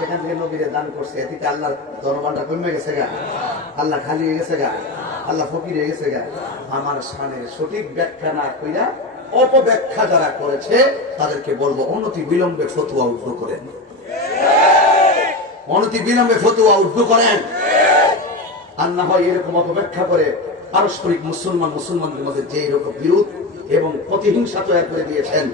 সেখান থেকে নবীরে দান করছে, এদিকে আল্লাহ দরবারটা কমে গেছে গা, আল্লাহ খালি হয়ে গেছে গা, আল্লাহ ফকির হয়ে গেছে গা। আমার শানের সঠিক ব্যাখ্যা না কইরা অপব্যাখ্যা যারা করেছে তাদেরকে বলবো অনতি বিলম্বে ফতোয়া উদ্ধার করেন, অনতি বিলম্বে ফতোয়া উদ্ধার করেন। আর না হয় এরকম অপব্যাখ্যা করে পারস্পরিক মুসলমানদের মধ্যে যে এরকম বিরোধ এবং প্রতিহিংসা তৈরি করে দিয়েছেন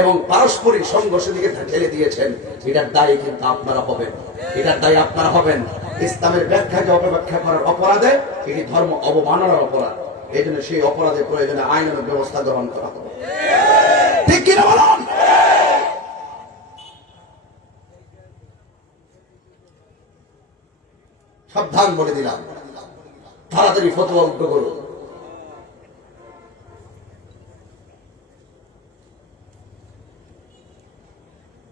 এবং পারস্পরিক সংঘর্ষের দিকে ঠেলে দিয়েছেন, এটার দায়ী কিন্তু আপনারা হবেন, এটার দায়ী আপনারা হবেন। ইসলামের ব্যাখ্যাকে অপব্যাখ্যা করার অপরাধে এটি ধর্ম অবমাননার অপরাধ। এই জন্য সেই অপরাধের প্রয়োজনে আইনের ব্যবস্থা গ্রহণ করা হবে, ঠিক কিনা বলুন? সাবধান বলে দিলাম, তাড়াতাড়ি ফতোয়া উদ্ধার করুন।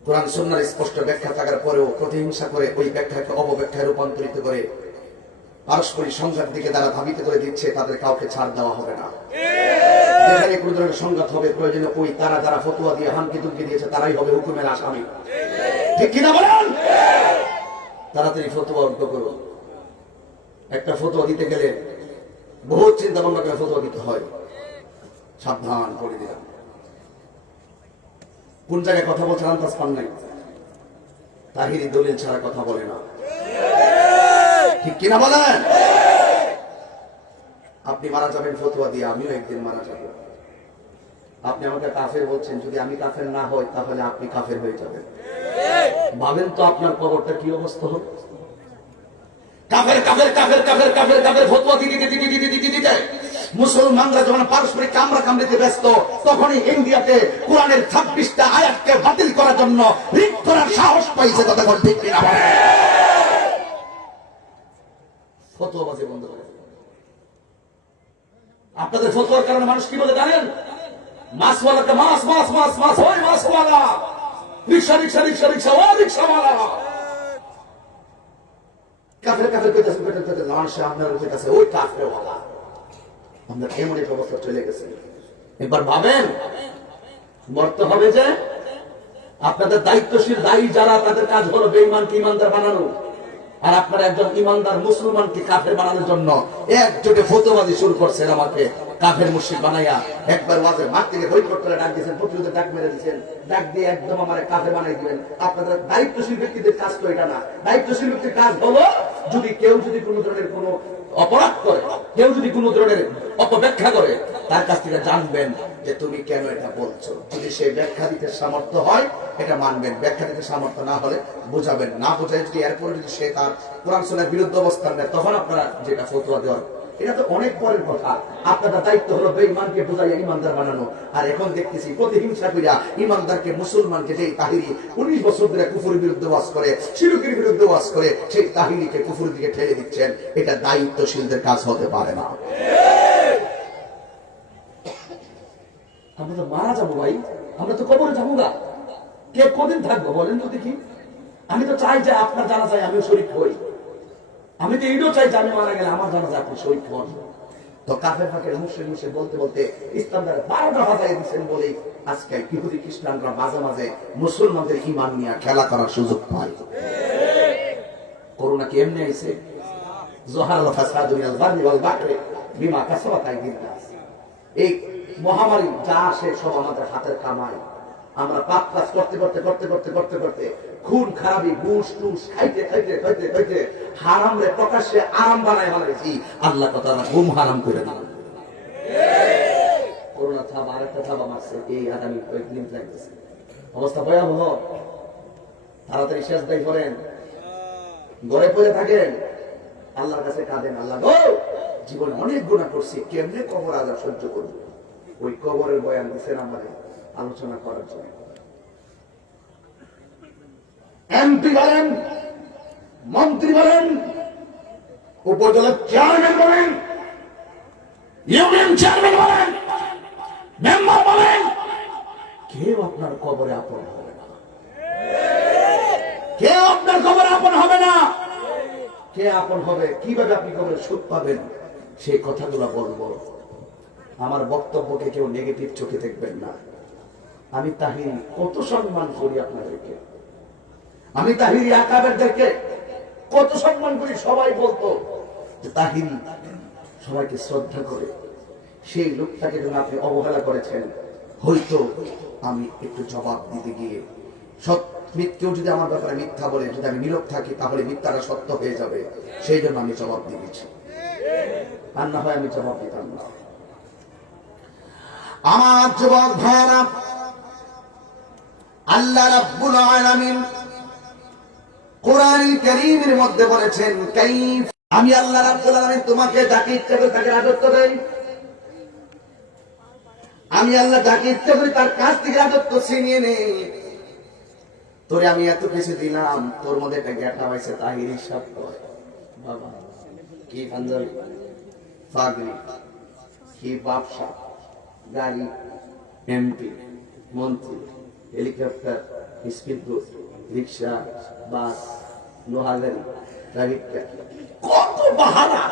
কোরআন সুন্নাহর স্পষ্ট ব্যাখ্যা থাকার পরেও প্রতিহিংসা করে ওই ব্যাখ্যাকে অপব্যাখ্যায় রূপান্তরিত করে পারস্পরিক সংঘাত দিকে তারা ধাবিত করে দিচ্ছে, তাদের কাউকে ছাড় দেওয়া হবে না। যেখানে কোন ধরনের সংঘাত হবে প্রয়োজনে ওই তারা যারা ফতোয়া দিয়ে হামকি তুমকি দিয়েছে তারাই হবে হুকুমের আসামি, ঠিক কিনা বলেন? তাড়াতাড়ি ফতোয়া উদ্ধার করুন। একটা ফতোয়া দিতে গেলে বহুত চিন্তা ভাবনা করে ফতোয়া দিতে হয়, সাবধান করে দিলাম। কোন জায়গায় কথা বলছেন আন্দাজ পান নাই? তাহিরি দলিল ছাড়া কথা বলে না, ঠিক কিনা বলেন? আপনি মারা যাবেন ফতোয়া দিয়ে, আমিও একদিন মারা যাব। আপনি আমাকে কাফের বলছেন, যদি আমি কাফের না হই তাহলে আপনি কাফের হয়ে যাবেন। ভাবেন তো আপনার কবরটা কি অবস্থা হবে? কাফের কাফের কাফের কাফের কাফের কাফের ফতোয়া দিতে মুসলমানরা যখন পারস্পরিক কামড়া কামড়িতে ব্যস্ত, তখনই ইন্ডিয়াতে কোরআনের 26টা আয়াতকে বাতিল করার জন্য রিট করার সাহস পাইছে, কথা বল ঠিক কিনা বলেন? ফতোয়াবাজি বন্ধ করে। আপনাদের ফতোয়ার কারণে মানুষ কি বলে জানেন? মাছওয়ালাকে মাছ মাছ মাছ মাছ, ওই মাছওয়ালা, রিক্সা রিক্সা রিক্সা রিক্সা, ও রিক্সাওয়ালা। কাফের কাফের কইতাছে কইতাছে, মানুষ আপনার কইতাছে ওই কাফেরওয়ালা। আমরা এমন এক অবস্থা চলে গেছে। এবার ভাবেন, মরতে হবে যে আপনাদের দায়িত্বশীল দায়ী যারা, তাদের কাজ হলো বেঈমানকে ইমানদার বানানো, আর আপনারা একজন ইমানদার মুসলমানকে কাফের বানানোর জন্য একজোটে ফতোয়াবাজি শুরু করছেন, আমাকে কাফের মুশরিক বানাইয়া। একবার ওয়াজের মাঠ থেকে বৈঠক করে ডাক দিয়েছেন, প্রতিরোধে ডাক মেরে দিয়েছেন, ডাক দিয়ে একদম আমার কাফের বানাই দিবেন। আপনাদের দায়িত্বশীল ব্যক্তিদের কাজ তো এটা না। দায়িত্বশীল ব্যক্তির কাজ হলো, যদি কেউ যদি কোনো ধরনের কোনো অপরাধ করে, কেউ যদি কোনো ধরনের অপব্যাখ্যা করে, তার কাছ থেকে জানবেন যে তুমি কেন এটা বলছো। যদি সে ব্যাখ্যা দিতে সামর্থ্য হয় এটা মানবেন, ব্যাখ্যা দিতে সামর্থ্য না হলে বোঝাবেন। না বোঝায় যদি এরপরে যদি সে তার কোরআন সুন্নাহর বিরুদ্ধে অবস্থান নেয়, তখন আপনারা যেটা ফতোয়া দেওয়ার, এটা তো অনেক পরের কথা। আপনাদের দায়িত্ব হলো বেঈমানকে বুঝাইয়া ইমানদার বানানো। আর এখন দেখতেছি প্রতিহিংসা করিয়া ইমানদারকে মুসলমানকে, যেই তাহিরি 19 বছর ধরে কুফরের বিরুদ্ধে ওয়াজ করে, শিরকের বিরুদ্ধে ওয়াজ করে, সেই তাহিরিকে কুফরের দিকে ঠেলে দিচ্ছেন। এটা দায়িত্বশীলদের কাজ হতে পারে না। আমরা তো মারা যাবো ভাই, আমরা তো কবরে যাবো না। কে কদিন থাকবো বলেন তো দেখি? আমি তো চাই যে আপনার জানা যায় আমিও শরীক হই। আমি তো এইটাও চাই যে আমি মারা গেলে আমার জানা যায় আপনি শরীক হন। তো কাফের ফাঁকের মুসলিম বলতে বলতে ইসলামদার 12টা বাজায় দিচ্ছেন বলে আজকে ইহুদি খ্রিস্টানরা মাঝে মাঝে মুসলমানদের ঈমান নিয়ে খেলা করার সুযোগ পায়। করোনা কি এমনি আইছে? জোহারাল ফাসাদু মিনাল বাররি ওয়াল বাহরি বিমা কাসাবাত আইদিন নাস। এই মহামারী যা আসে সব আমাদের হাতের কামাই। আমরা পাপ কাজ করতে করতে করতে করতে করতে করতে খুন খারাপি ঘুষ টুস খাইতে খাইতে খাইতে খাইতে হারাম রে প্রকাশ্যে আরাম বানায় বানাইছি। আল্লাহ কথা ঘুম হারাম করে দিল। করোনা ছাপ আর একটা ছাপা মারছে, এই আগামী কয়েকদিন লাগতেছে। অবস্থা ভয়াবহ। তাড়াতাড়ি শেষ দায়ী করেন, ঘরে পড়ে থাকেন, আল্লাহর কাছে কাঁদেন, আল্লাহ গো জীবনে অনেক গুনাহ করছি, কেমনে কবর আযাব সহ্য করব? ওই কবরের বয়ান দিচ্ছেন আমাদের আলোচনা করার জন্য। এমপি বলেন, মন্ত্রী বলেন, উপজেলার চেয়ারম্যান বলেন, ইউনিয়ন চেয়ারম্যান বলেন, মেম্বার বলেন, কেউ আপনার কবরে আপন হবে না। কেউ আপনার কবরে আপন হবে না। কে আপন হবে, কিভাবে আপনি কবরে সুখ পাবেন, সেই কথাগুলো বলবো। আমার বক্তব্যকে কেউ নেগেটিভ চোখে দেখবেন না। আমি তাহিরি কত সম্মান করি আপনাদেরকে। আমি তাহিরি আকাবেরদেরকে কত সম্মান করি, সবাই বলতো যে তাহিরি সবাইকে শ্রদ্ধা করে, সেই লোকটাকে যখন আপনি অবহেলা করেছেন, হয়তো আমি একটু জবাব দিতে গিয়ে কেউ যদি আমার ব্যাপারে মিথ্যা বলে, যদি আমি নীরব থাকি, তাহলে মিথ্যাটা সত্য হয়ে যাবে, সেই জন্য আমি জবাব দিয়েছি, আর না হয় আমি জবাব দিতাম না। আমার যুবক ভাইরা, আল্লাহ রাব্বুল আলামিন কোরআনুল কারীমের মধ্যে বলেছেন, কাইফ, আমি আল্লাহ রাব্বুল আলামিন তোমাকে যাকে ইচ্ছা করে তাকে রাজত্ব দেই, আমি আল্লাহ যাকে ইচ্ছা করি তার কাছ থেকে রাজত্ব ছিনিয়ে নেই। তোরে আমি এত কিছু দিলাম, তোর মধ্যে একটা গ্যাটা হয়েছে, তাহিরি সব বাবা, কি পাঞ্জাবি, পাগড়ি, কি ব্যবসা, গাড়ি, এমপি, মন্ত্রী, হেলিকপ্টার, স্পিডবোট, রিক্সা, বাস, লোহাগাড়ি, প্রাইভেট কার, কত বাহানা।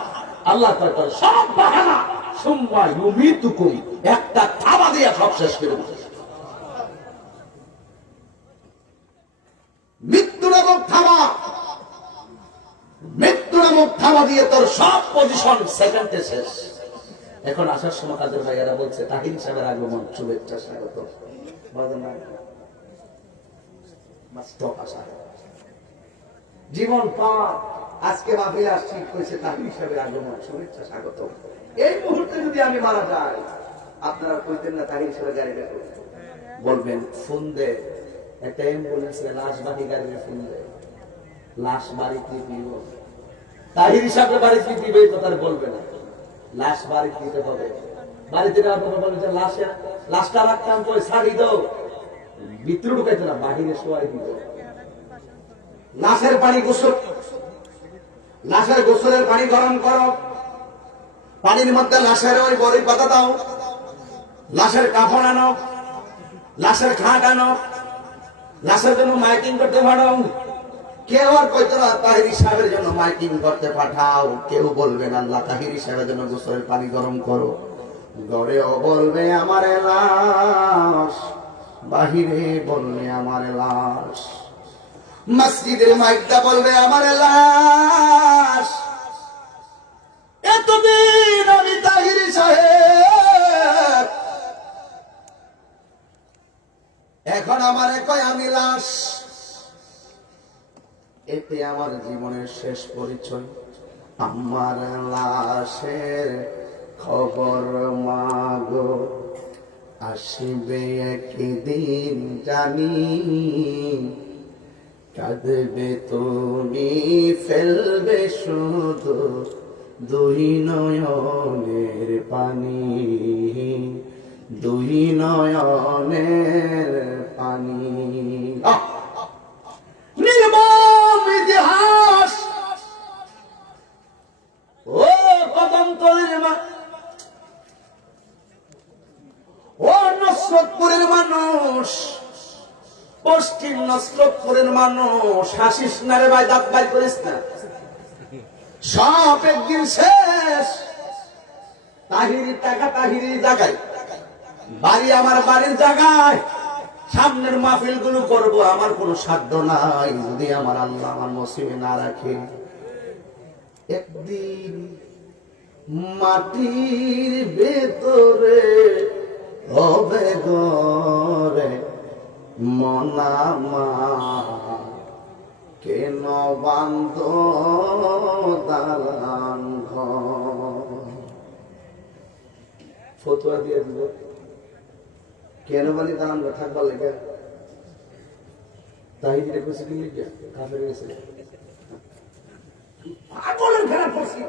আল্লাহ কয় সব বাহানা সুম্মা ইউমিতুকুম, একটা থাবা দিয়ে সব শেষ করে দিবে। মৃত্যু নামক থাবা, মৃত্যু নামক থাবা দিয়ে তোর সব পজিশন সেকেন্ডে শেষ। এখন আসার সময় কাদের ভাইয়ারা বলছে তাহির সাহেবের আগমন, শুভেচ্ছা, স্বাগত, জীবন পাওয়া। আজকে মাহফিলে আসছি, কইছে তাহির সাহেবের আগমন, শুভেচ্ছা, স্বাগত। এই মুহূর্তে যদি আমি মারা যাই, আপনারা কইতেন না তাহির সাহেবের গাড়ি দেখো, বলবেন ফোন দে, একটা অ্যাম্বুলেন্সে লাশ বাড়ি গাড়িতে ফোন দে, লাশ বাড়িতে দিব, তাহির সাহেবের বাড়িতে দিবে, এই কথা বলবে না, লাশ বাড়িতে দিতে হবে। বাড়িতে দেওয়ার পর বলবে যে লাশটা রাখতাম কই, ছাড়ি দাও, ভিতরে ঢুকাইতো না, বাহিরে শোয়াই দিত। লাশের পানি গোসল, লাশের গোসলের পানি গরম করো, পানির মধ্যে লাশের ওই বড়ি পাতা দাও, লাশের কাপড় আনো, লাশের খাট আনো, লাশের জন্য মাইকিং করতে পাঠাও। কেউ আর কইতো না তাহিরি সাহেবের জন্য মাইকিং করতে পাঠাও, কেউ বলবে না আল্লাহ তাহিরি সাহেবের জন্য গোসলের পানি গরম করো। ঘরেও বলবে আমার লাশ, বাহিরে বলবে আমার লাশ, মসজিদের মাইকটা বলবে আমার লাশ। এতদিন আমি তাহিরি সাহেব, এখন আমারে কয় আমি লাশ। এতে আমার জীবনের শেষ পরিচয়। আমার লাশের খবর মাগো, আসবে একদিন জানি, কাঁদবে তুমি, ফেলবে শুধু দুই নয়নের পানি, দুই নয়নের পানি। নির্মম ইতিহাস, ও কদমতলের মা, ও নসরতপুরের মানুষ, পশ্চিম নসরতপুরের মানুষ, হাসিস না রে ভাই, দাঁত বাইর করিস না, সব একদিন শেষ। তাহিরি টাকা তাহিরি জায়গায়, বাড়ি আমার বাড়ির জায়গায়, সামনের মাহফিল গুলো করবো, আমার কোনো সাধ্য নাই যদি আমার আল্লাহ আমার নসিবে না রাখে। একদিন মাটির ভেতরে হবে ঘরে মনামা, কেন বান্ধ দালান ঘর। ফতুয়া দিয়ে দিব, কেন বলি দালান ঘর থাকবার লেগে, তাই দিলে খুশি দিন লিখে কাফের গেছে, পাগলের ফেরা পড়ছি।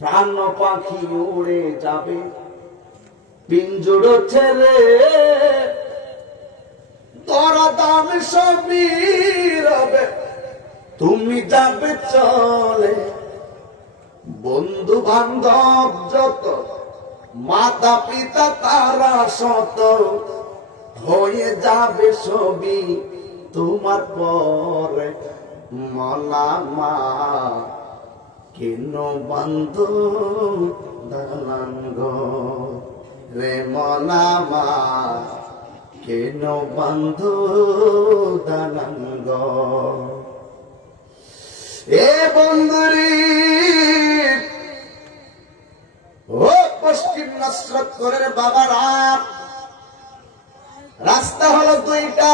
প্রাণ পাখি উড়ে যাবে পিঞ্জুর ছেড়ে, তোরা দাম সবই রবে, তুমি যাবে চলে। বন্ধু বান্ধব যত, মাতা পিতা তারা শত, হয়ে যাবে সবই তোমার পরে মনামা, কেন বন্ধ দালান ঘর রে মনামা। কেন বান্ধ দালাঙ্গ এ বন্ধুরি ও পশ্চিম নসরতপুরের বাবারা রাস্তা হলো দুইটা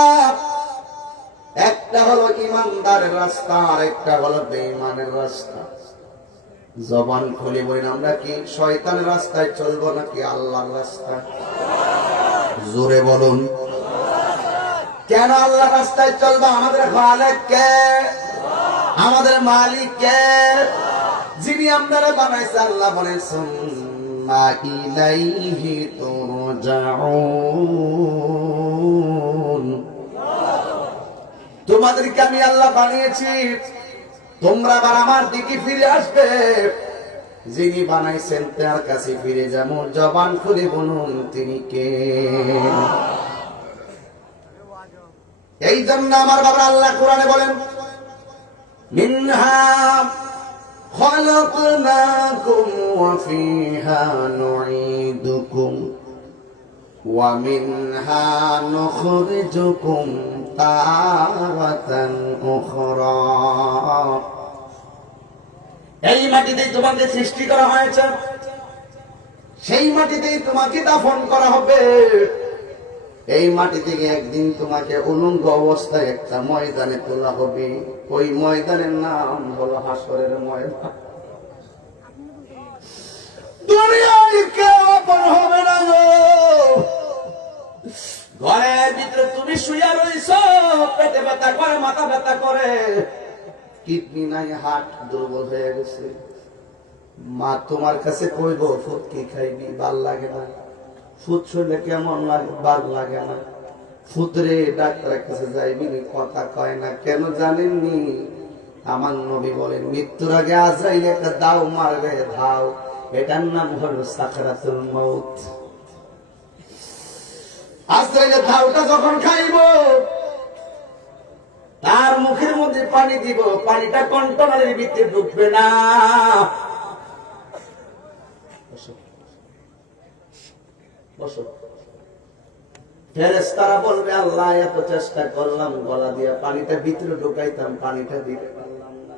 একটা হলো ইমানদারের রাস্তা আর একটা হলো বেঈমানের রাস্তা জবান খুলে বলেন আমরা কি শয়তানের রাস্তায় চলবো নাকি আল্লাহর রাস্তায় জোরে বলুন কেন আল্লাহর রাস্তায় চলবো আমাদের খালেক কে আমাদের মালিক কে যিনি আপনারা বানাইছে আল্লাহ বলেন সুম্মা ইলাইহি তুরজাউন তোমাদেরকে আমি আল্লাহ বানিয়েছি তোমরা আবার আমার দিকে ফিরে আসবে যিনি বানাইছেন তার কাছে ফিরে যাবো জবান খুলে বলুন তিনি কে এই জন্য আমার বাবা আল্লাহ কোরআনে বলেন মিনহা খলাকনাকুম ওয়া ফিহা নুঈদুকুম ওয়া মিনহা নুখরিজুকুম তারাতান উখরা এই মাটিতেই তোমাকে সৃষ্টি করা হয়েছে সেই মাটিতেই তোমাকে দাফন করা হবে এই মাটি থেকে একদিন তোমাকে উলঙ্গ অবস্থায় একটা ময়দানে তোলা হবে ওই ময়দানের নাম হলো হাসরের ময়দান দুনিয়ায় কেউ আপন হবে না গো ঘরের ভিতরে তুমি শুয়ে রইছো পেটে ব্যথা করে মাথা ব্যথা করে কিডনি নাই হার্ট দুর্বল হয়ে গেছে মা তোমার কাছে কইব ফুট কি খাইবি ভাল লাগে না ফুট শুনলে কেমন লাগে ভাল লাগে না ফুতরে ডাক্তারের কাছে যাইবি কথা কয় না কেন জানেননি আমার নবী বলেন মৃত্যুর আগে আজরাইল একটা দাও মারবে ধাও এটার নাম হলো সাকরাতুল মউত আজরাইলের ধাওটা যখন খাইব তার মুখের মধ্যে পানি দিব পানিটা কন্টনারের ভিতরে ঢুকবে না ফেরেশতারা বলবে আল্লাহ এত চেষ্টা করলাম গলা দিয়ে পানিটা ভিতরে ঢুকাইতাম পানিটা দিতে পারলাম না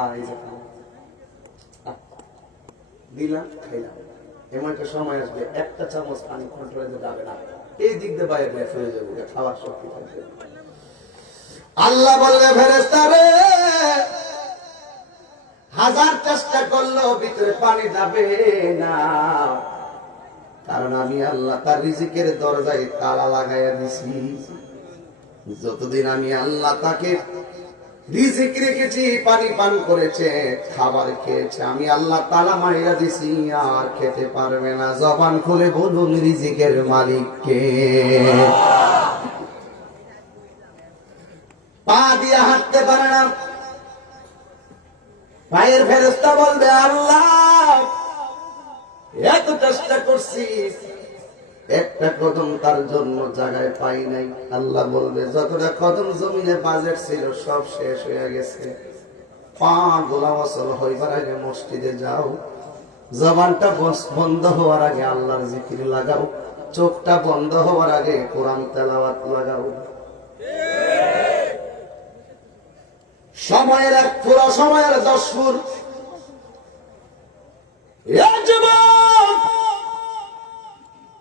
আর এই যে দিলাম খাইলাম এমন একটা সময় আসবে একটা চামচ পানি কন্ট্রোলে যাবে না এই দিক দিয়ে বাইরে ফিরে যাবো খাওয়ার শক্তি থাকবে আল্লাহ বললে ফেরেশতারে হাজার চেষ্টা করলেও ভিতরে পানি যাবে না কারণ আমি আল্লাহ তার রিজিকের দরজায় তালা লাগাইয়া দিছি যতদিন আমি আল্লাহ তাকে রিজিক রেখেছি পানি পান করেছে খাবার খেয়েছে আমি আল্লাহ তালা মাইরা দিছি আর খেতে পারবে না জবান খুলে বলুন রিজিকের মালিক কে পা দিয়ে হাঁটতে পারে না পায়ের ফেরেশতা বলবে আল্লাহ এত চেষ্টা করছি একটা কদম তার জন্য জায়গায় পাই নাই আল্লাহ বলবে যতটা কদম জমিনে বাজেট ছিল সব শেষ হয়ে গেছে পা গোলামসল হইবার আগে মসজিদে যাও জবানটা বন্ধ হওয়ার আগে আল্লাহর জিকির লাগাও চোখটা বন্ধ হওয়ার আগে কোরআন তেলাওয়াত লাগাও সময়ের এক পুরো সময়ের 10 ফুট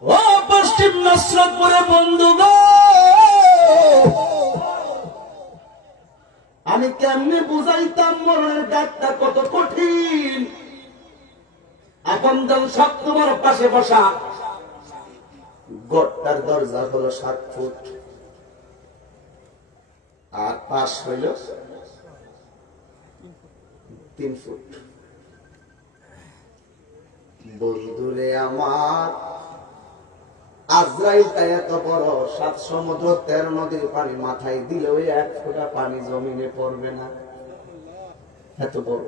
ও পশ্চিম নসরতপুরে বন্ধুগণ আমি কেমনে বুঝাইতাম মরণের ডাকটা কত কঠিন আপনজন সব তোমার পাশে বসা গড়টার দরজা হলো 7 ফুট আর পাশ হইল 3 ফুট বন্ধুরে আমার আজরাইলটা এত বড় 7 সমুদ্র 13 নদীর পানি মাথায় দিলে ওই 1 ফোঁটা পানি জমিনে পড়বে না এত বড়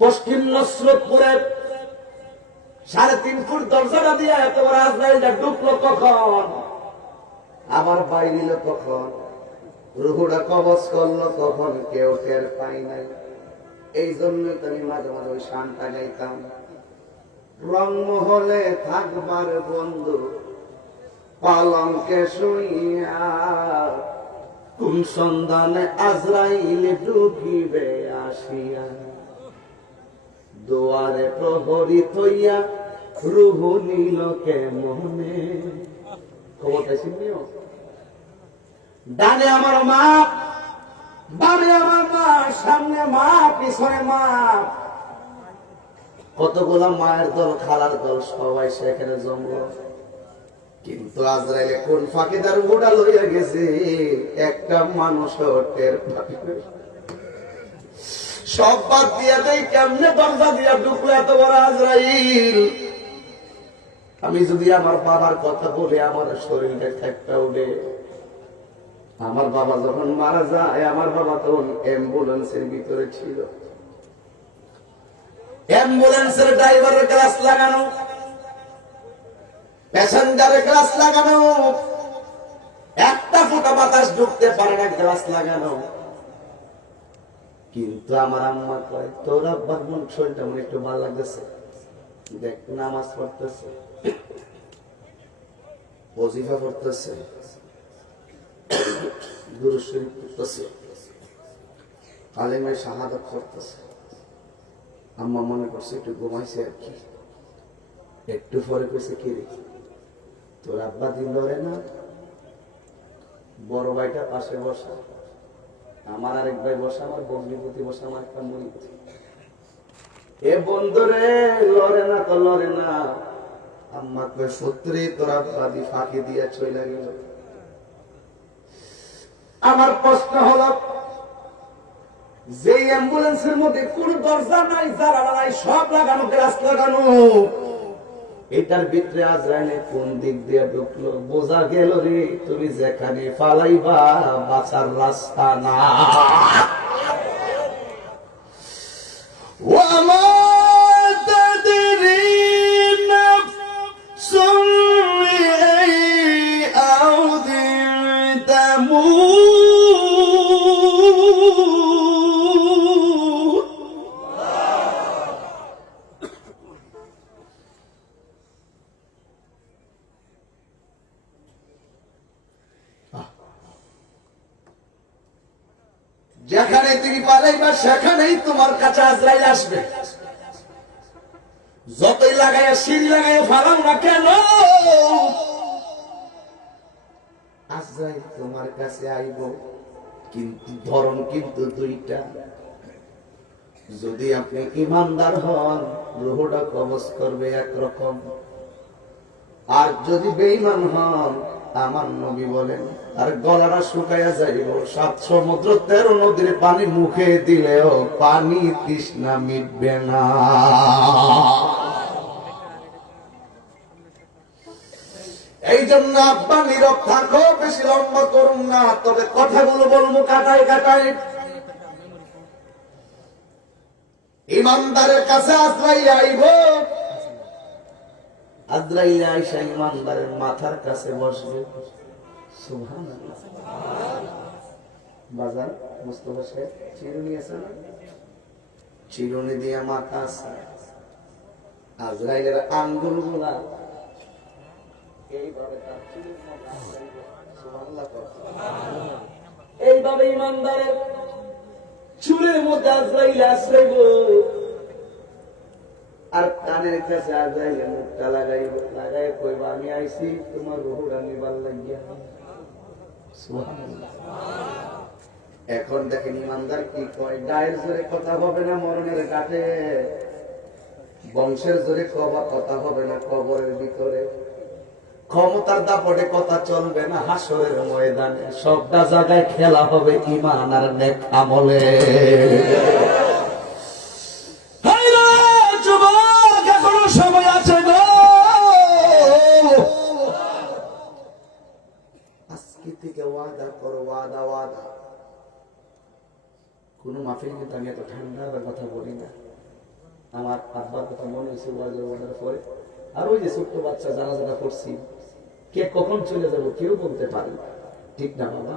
পশ্চিম নসরতপুরে 3.5 ফুট দরজাটা দিয়ে এত বড় আজরাইলটা ঢুকলো কখন আবার বাইরিল কখন রুহুটা কবজ করলো কখন কেউ টের পাই নাই এই জন্যই তো আমি মাঝে মাঝে ওই শানটা গাইতাম রংমহলে থাকবার বন্ধু পালঙ্কে শুইয়া কোন সন্ধানে আজরাইল ঢুকিবে আসিয়া, দুয়ারে প্রহরী থইয়া রুহ নীল কেমনে। খবরটা শুনিও, ডানে আমার মা, বামে আমার মা, সামনে মা, পিছনে মা, কতগুলা মায়ের দল, খালার দল, সবাই সেখানে জমল। কিন্তু আজরাইলে কোন ফাঁকিদার গোড়া লইয়া গেছে, একটা মানুষ টের পাবে। সব বাদ দিয়া দেয়, কেমনে দরজা দিয়া ঢুকলো এত বড় আজরাইল। আমি যদি আমার বাবার কথা বলে আমার শরীরটা ঠেকটা উঠে। আমার বাবা যখন মারা যায়, আমার বাবা তখন অ্যাম্বুলেন্সের ভিতরে ছিল। অ্যাম্বুলেন্সের ড্রাইভারের গ্লাস লাগানো, প্যাসেঞ্জারের গ্লাস লাগানো, একটা ফোঁটা বাতাস ঢুকতে পারে না, গ্লাস লাগানো। কিন্তু আমার আম্মা কয়, তোর আব্বার মন শরীরটা মনে একটু ভালো লাগতেছে, দেখ নামাজ পড়তেছে, ওজিফা পড়তেছে, দুরূদ শরীফ পড়তেছে, কালেমায়ে শাহাদাত পড়তেছে। আম্মা মনে করছে একটু ঘুমাইছে আর কি। একটু পরে কইছে, কি রে তোর আব্বা দিন ধরে না? বড় ভাইটা পাশে বসা, আমার আরেক ভাই বসা, আমার বগ্নিপতি বসা, আমার একটা মুরিদ। এ বন্ধুরে লড়ে না তো লড়ে না। আম্মা কয়, সত্যি তোর আব্বা দি ফাঁকি দিয়া চলে গেল। আমার প্রশ্ন হলো, যে অ্যাম্বুলেন্সের মধ্যে কোন দরজা নাই, জানালা নাই, সব লাগানো, গ্লাস লাগানো, এটার ভিতরে আজরাইলে কোন দিক দিয়ে ঢুকলো? বোঝা গেল রে, তুমি যেখানে ফালাইবা বাঁচার রাস্তা না। যেখানে তুমি পালাইবা সেখানেই তোমার কাছে আজরাইল আসবে। যতই লাগাইয়া সিঁড়ি লাগাইয়া ফালাও না কেন, আজরাইল তোমার কাছে আইব। কিন্তু ধরন কিন্তু দুইটা। যদি আপনি ইমানদার হন, রুহটা কবজ করবে একরকম, আর যদি বেঈমান হন, আমার নবী বলেন আর গলাটা শুকাইয়া যাইব। 7 সমুদ্র 13 নদীর পানি মুখে দিলেও পানি তৃষ্ণা মিটবে না। এই জন্য আব্বা নীরব থাকো, বেশি লম্বা করুন না, তবে কথাগুলো বলবো কাটায় কাটায়। ইমানদারের কাছে আজরাইল আইব, আজরাইল আইসা ইমানদারের মাথার কাছে বসবে। সুবহানাল্লাহ। বাজার মুস্তাফা সাহেব চিরুনি আছে না? চিরুনি দিয়ে মাথা আছে, আজরাইলের আঙ্গুল গুলা এইভাবে তার চুলের মধ্যে আজরাইল। সুবহানাল্লাহ। এইভাবে ইমানদারের চুলের মধ্যে আজরাইল আশ্রইব, আর কানের কাছে আজরাইল মুখটা লাগাইব, লাগাই কইব, আমি আইছি তোমার রুহটা নিবার লাগিয়া। সুবহানাল্লাহ। এখন দেখেন ইমানদার কি কয়, গায়ের জোরে কথা হবে না মরণের ঘাটে, বংশের জোরে কথা হবে না কবরের ভিতরে, ক্ষমতার দাপটে কথা চলবে না হাসরের ময়দানে। সবটা জায়গায় খেলা হবে ঈমান আর নেক আমলে। যুবক, এখনো সময় আছে গো। আজকে থেকে ওয়াদা করো, ওয়াদা ওয়াদা। কোন মাহফিল কিন্তু আমি এত ঠান্ডা কথা বলি না। আমার আব্বার কথা মনে হয়েছে ওয়াদার পরে। আর ওই যে ছোট্ট বাচ্চা জানাজানা করছি, কে কখন চলে যাব কেউ বলতে পারে না, ঠিক না বাবা?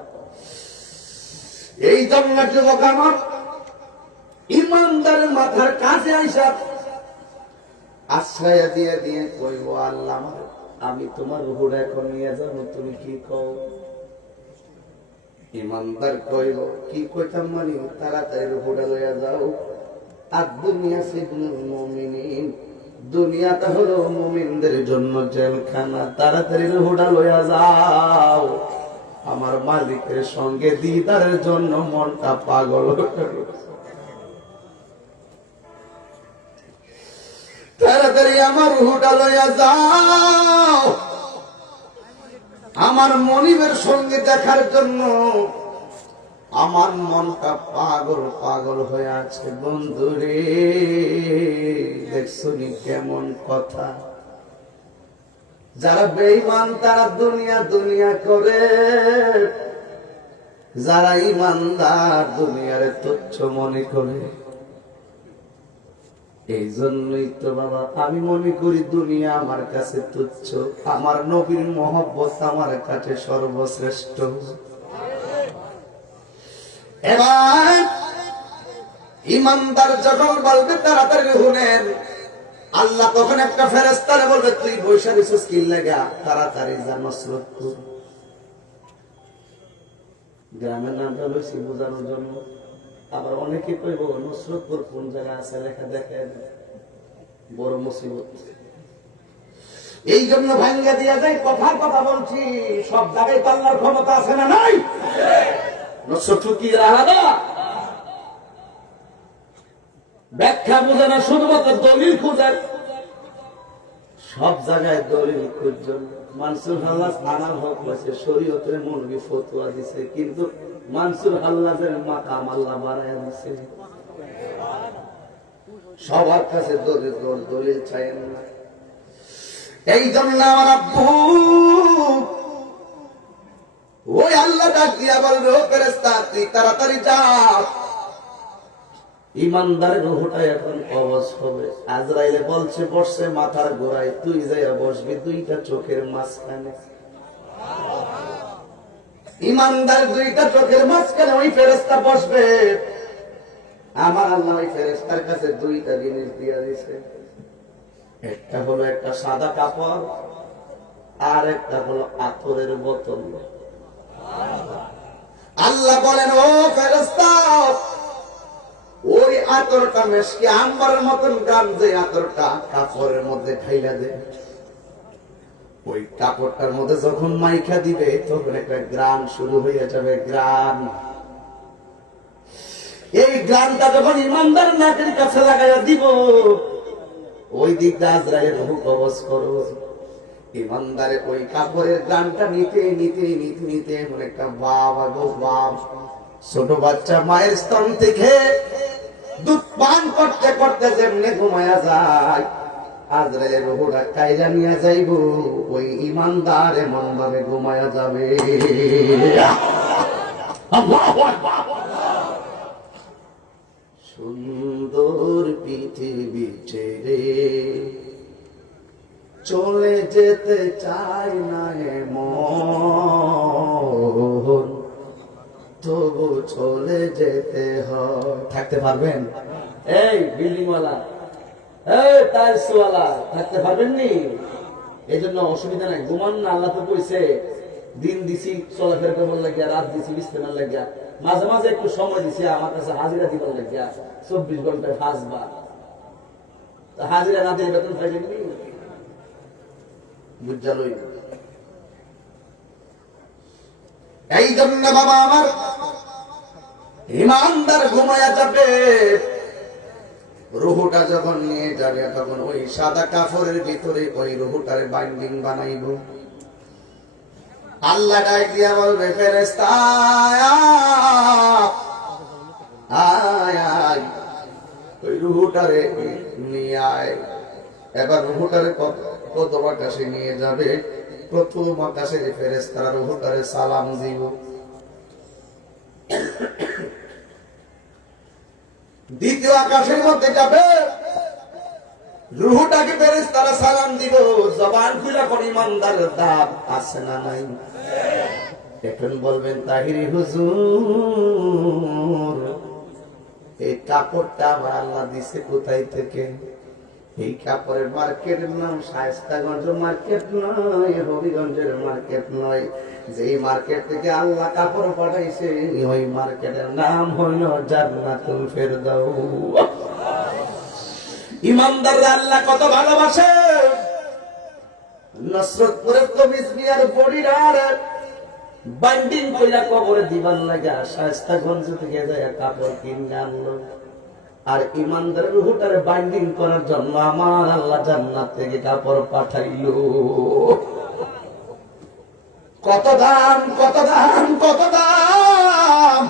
এই জন্য যুবক আমার, ইমানদারের মাথার কাছে আইসা আশ্রয় দিয়ে দিয়ে কইব, আল্লাহ আমার আমি তোমার রুহুটা এখন নিয়ে যাব, তুমি কি কও? ইমানদার কইল, কি কইতাম মানে তাড়াতাড়ি রুহুটা লইয়া যাও। আর দুনিয়া সিজনুল মুমিনিন, দুনিয়াটা হলো মুমিনদের জন্য জেলখানা, তাড়াতাড়ি রুহুটা লইয়া যাও। আমার মালিকের সঙ্গে দিদারের জন্য মনটা পাগল হয়ে গেছে। তাড়াতাড়ি আমার রুহুটা লইয়া যাও, আমার মনিবের সঙ্গে দেখার জন্য আমার মনটা পাগল পাগল হয়ে আছে। বন্ধুরে, দেখছো নি কেমন কথা? যারা বেঈমান তারা দুনিয়া দুনিয়া করে, যারা ইমানদার দুনিয়ারে তুচ্ছ মনে করে। এই জন্যই তো বাবা আমি মনে করি দুনিয়া আমার কাছে তুচ্ছ, আমার নবীর মহব্বত আমার কাছে সর্বশ্রেষ্ঠ। এবার ইমানদার যখন বলবে তাড়াতাড়ি শুনেন, আল্লাহ তখন একটা ফেরেশতারে বলবে, তুই বৈশা দিছিস কি লাগা, তাড়াতাড়ি যা নসরত কর। গ্রামের নামটা লইছি বোঝানোর জন্য। আবার অনেকে কইব নসরতপুর কোন জায়গা আছে লেখা দেখেন, বড় মুসিবত। এই জন্য ভাঙ্গা দিয়া যায়, কথার কথা বলছি, সব জায়গায় আল্লাহর ক্ষমতা আছে না নাই? নসরতপুর কি আলাদা? ব্যাখ্যা বোঝে না, শুধুমাত্র দলিল খুঁজেন। সব জায়গায় দলিল খুঁজছেন। মানসুর হাল্লাজ আনার হক হয়েছে, শরীয়তের মৌলবী ফতোয়া দিছে, কিন্তু মানসুর হাল্লাজের মাকাম আল্লাহ বাড়ায় দিছে। সবার কাছে দলিল চাইেন না। এই জন্য আমার আব্বু ওই আল্লাহ ডাক দিয়া বলবে, ও ফেরেশতা তুই তাড়াতাড়ি যা, ইমানদারের রুহটা এখন কবজ হবে। আজরাইলে বলছে বসছে মাথার গোড়ায়, তুই যাইয়া বসবি দুইটা চোখের মাঝখানে। ইমানদার দুইটা চোখের মাঝখানে ওই ফেরেশতা বসবে। আমার আল্লাহ ওই ফেরেশতার কাছে দুইটা জিনিস দিয়া দিছে, একটা হলো একটা সাদা কাপড়, আর একটা হলো আতরের বোতল। আল্লাহ বলেন, ও ফেরেশতা ওই আতরটা মেশকে আম্বারের মতন গান, যে আতরটা কাপড়ের মধ্যে খাইলা দে, ওই কাপড়টার মধ্যে যখন মাইখা দিবে তখন একটা গ্রান শুরু হয়ে যাবে, গ্রান। এই গ্রানটা যখন ইমানদার নাকের কাছে লাগাইয়া দিব, ওই দিকটা আজরাইলের রূহ কবজ করো। ইমানদারে ওই কাপড়ের গ্রানটা নিতে নিতে নিতে নিতে এমন একটা ভাব আগো ভাব, ছোট বাচ্চা মায়ের স্তন থেকে দুধ পান করতে করতে যেমনে ঘুমায়া যায়, আজরাইলের রূহটা কাইরা নিয়ে যাইব, ওই ইমানদার এমন ভাবে ঘুমায়া যাবে। সুন্দর পৃথিবী ছেড়ে চলে যেতে চাই না মন, তবু চলে যেতে হয়। থাকতে পারবেন? এই বিল্ডিং ওয়ালা, এই টাইলস ওয়ালা, থাকতে পারবেন নি? এই জন্য অসুবিধা নাই, ঘুমান না। আল্লাহ তো কইছে দিন দিছি চলাফেরা করবার লাগিয়া, রাত দিছি বিস্তেমার লাগিয়া, মাঝে মাঝে একটু সময় দিছি আমার কাছে হাজিরা দিবার লাগিয়া, 24 ঘন্টায় ফাঁসবা। হাজিরা না দিয়ে বেতন পাইবেন নি? বুঝালই না। এই জন্য বাবা আমার ইমানদার ঘুমায়া যাবে, রুহুটা যখন নিয়ে যাবে তখন ওই সাদা কাপড়ের ভিতরে ওই রুহুটারে বাইন্ডিং বানাইব। আল্লাহ ডাক দিয়া বলবে, ফেরেশতা আয় আয়, ওই রুহুটারে নিয়ে আয়। এবার রুহুটারে প্রথম আকাশে নিয়ে যাবে, প্রথম আকাশে ফেরেশতারা রুহুটারে সালাম দিব। দ্বিতীয় আকাশের মধ্যে যাবে, রুহুটাকে ফেরেশতারা সালাম দিব। জবান খুলে কোন ইমানদারের দাব আছে না নাই? এখন বলবেন, তাহিরি হুজুর এই কাপড়টা আমার আল্লাহ দিছে কোথায় থেকে? এই কাপড়ের মার্কেটের নাম শায়েস্তাগঞ্জ মার্কেট নয়, হবিগঞ্জের মার্কেট নয়। যেই মার্কেট থেকে আল্লাহ কাপড় পাঠাইছে ওই মার্কেটের নাম হইল জান্নাতুল ফেরদাউস। ইমানদাররা আল্লাহ কত ভালোবাসে। নসরতপুরের তমিজ মিয়ার বডির বাইন্ডিং কইরা কবরে দিবার লাগা শায়েস্তাগঞ্জ থেকে যায় কাপড় কিনে আনলো। আর ইমানদারের রূহটারে বাইন্ডিং করার জন্য আমার আল্লাহ জান্নাত থেকে কাপড় পাঠাইলো। কত দাম, কত দাম, কত দাম।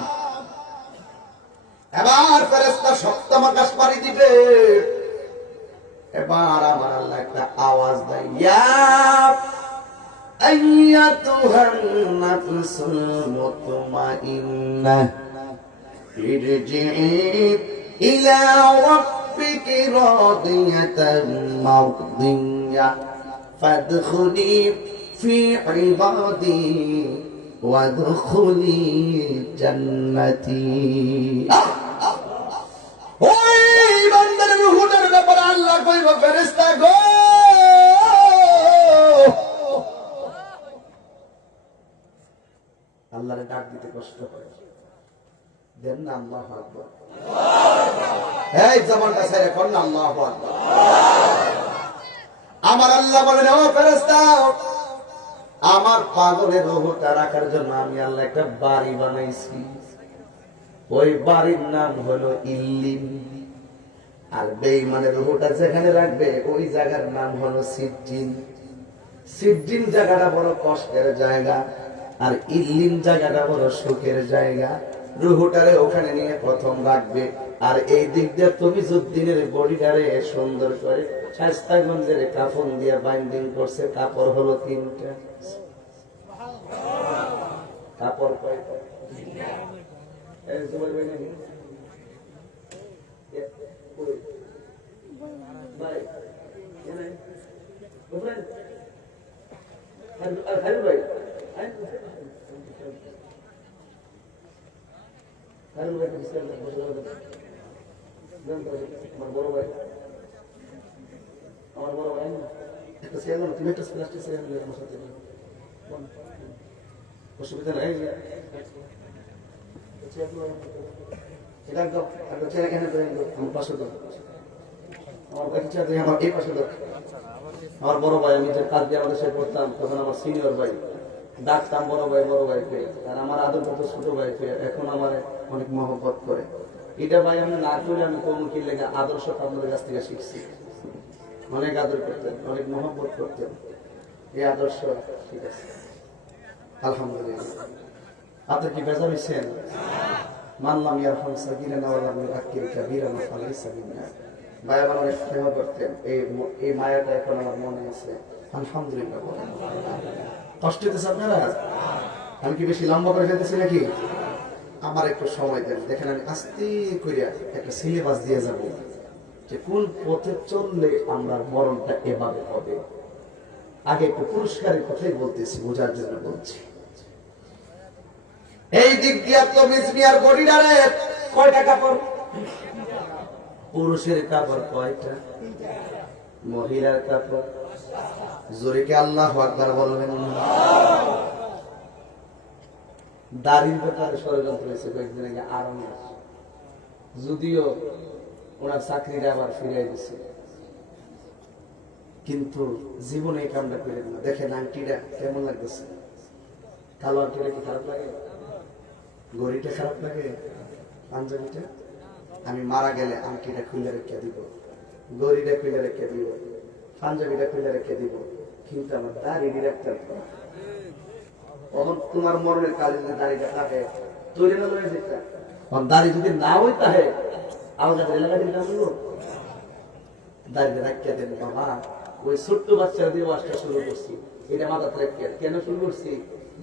এবার ফেরেশতা সপ্তম আকাশ পাড়ি দিবে। এবার আমার আল্লাহ একটা আওয়াজ দেয়, ইয়া আইয়াতুহান নাফসুল মুতমাইন্নাহ ইরজিই ইলা রাব্বিকি রাদিয়াতান মারদিয়াহ ফাদখুলি ফি ইবাদি ওয়াদখুলি জান্নাতি। ওই বান্দার রূহটার ব্যাপারে আল্লাহ কইব, ফেরেশতা গো, আল্লাহরে ডাক দিতে কষ্ট হয়, দেন না আল্লাহু আকবার। এই জবানটা ছেড়ে কোন না আল্লাহু আকবার। আমার আল্লাহ বলেন, ও ফেরেশতা, আমার পাগলের রূহটা রাখার জন্য আমি আল্লাহ একটা বাড়ি বানাইছি। ওই বাড়ির নাম হলো ইল্লিন। আর বেঈমানের রূহটা যেখানে রাখবে ওই জায়গার নাম হলো সিজ্জিন। সিজ্জিন জায়গাটা বড় কষ্টের জায়গা, আর ইল্লিন জায়গাটা বড় সুখের জায়গা। রূহটারে ওখানে নিয়ে প্রথম রাখবে। আর এই দিক দিয়ে তমিজউদ্দিনের বডিটারে সুন্দর করে শায়েস্তাগঞ্জের কাফন দিয়ে বাইন্ডিং করছে। কাপড় হলো 3টা। কাপড় কয়টা? আমার বড় ভাই একটা ছেলে, তুমি একটা প্লাস্টিক ছেলে আমার সাথে অসুবিধা নাই। এটা একদম একটা ছেলে এখানে আমার পাশে দাও, আমার বাচ্চা আমার এই পাশে দাও। আমার বড় ভাই, আমি যে কাজ দিয়ে আমাদের সাথে পড়তাম তখন আমার সিনিয়র ভাই, ডাকতাম বড় ভাই, বড় ভাই পেয়ে। আর আমার আদর করতো ছোট ভাই পেয়ে। এখন আমার অনেক মহব্বত করে। এটা ভাই আমি না করে আমি কমুকি লেগে আদর্শ আপনাদের কাছ থেকে শিখছি। অনেক আদর করতেন, অনেক মহব্বত করতেন। এই আদর্শ ঠিক আছে, আলহামদুলিল্লাহ। আপনি কি বেজা হয়েছেন? মানলাম ইয়ারহাম সাগীরানা ওয়া লাম ইউআক্কির কাবীরানা ফালাইসা মিন্না। ভাই আমার অনেক স্নেহ করতেন। এই মায়াটা এখন আমার মনে আছে, আলহামদুলিল্লাহ। কষ্ট হতেছে আপনারা? আমি কি বেশি লম্বা করে ফেলতেছি নাকি? আমার একটু সময় দেন, দেখেন আমি আস্তে করে একটা সিলেবাস দিয়ে যাব যে কোন পথে চললে আমরা মরণটা এভাবে হবে। আগে একটু পুরস্কারের কথাই বলতেছি, বোঝার জন্য বলছি। এই দিক দিয়ে তো মিসমিয়ার বডিটারে কয়টা কাপড়? পুরুষের কাপড় কয়টা? মহিলার কাপড় জোরে কে আল্লাহু আকবার বলবেন। দাড়ির ব্যাপারে ষড়যন্ত্র হয়েছে কয়েকদিন আগে আরাম, যদিও ওনার চাকরিটা আবার ফিরিয়ে দিচ্ছে, কিন্তু জীবনে এই কামটা করেন না। দেখেন আংটিটা কেমন লাগতেছে? কালো আংটিটা কি খারাপ লাগে? ঘড়িটা খারাপ লাগে? পাঞ্জাবিটা? আমি মারা গেলে আংটিটা খুলে রেখে দিব, ঘড়িটা খুলে রেখে দিব, পাঞ্জাবিটা খুলে রেখে দিব, কিন্তু আমার দাড়ি রাখতে হবে। তখন তোমার মরণের কালে যদি দাড়িটা থাকে তৈরি না হয়ে যেতে, দাড়ি যদি না হই তাহে আলাদা এলাকা দিলে দাড়িটা রাখিয়ে দেন। বাবা ওই ছোট্ট বাচ্চারা দিয়ে ওয়াজটা শুরু করছি, এটা মাথাতে রেখে কেন শুরু করছি?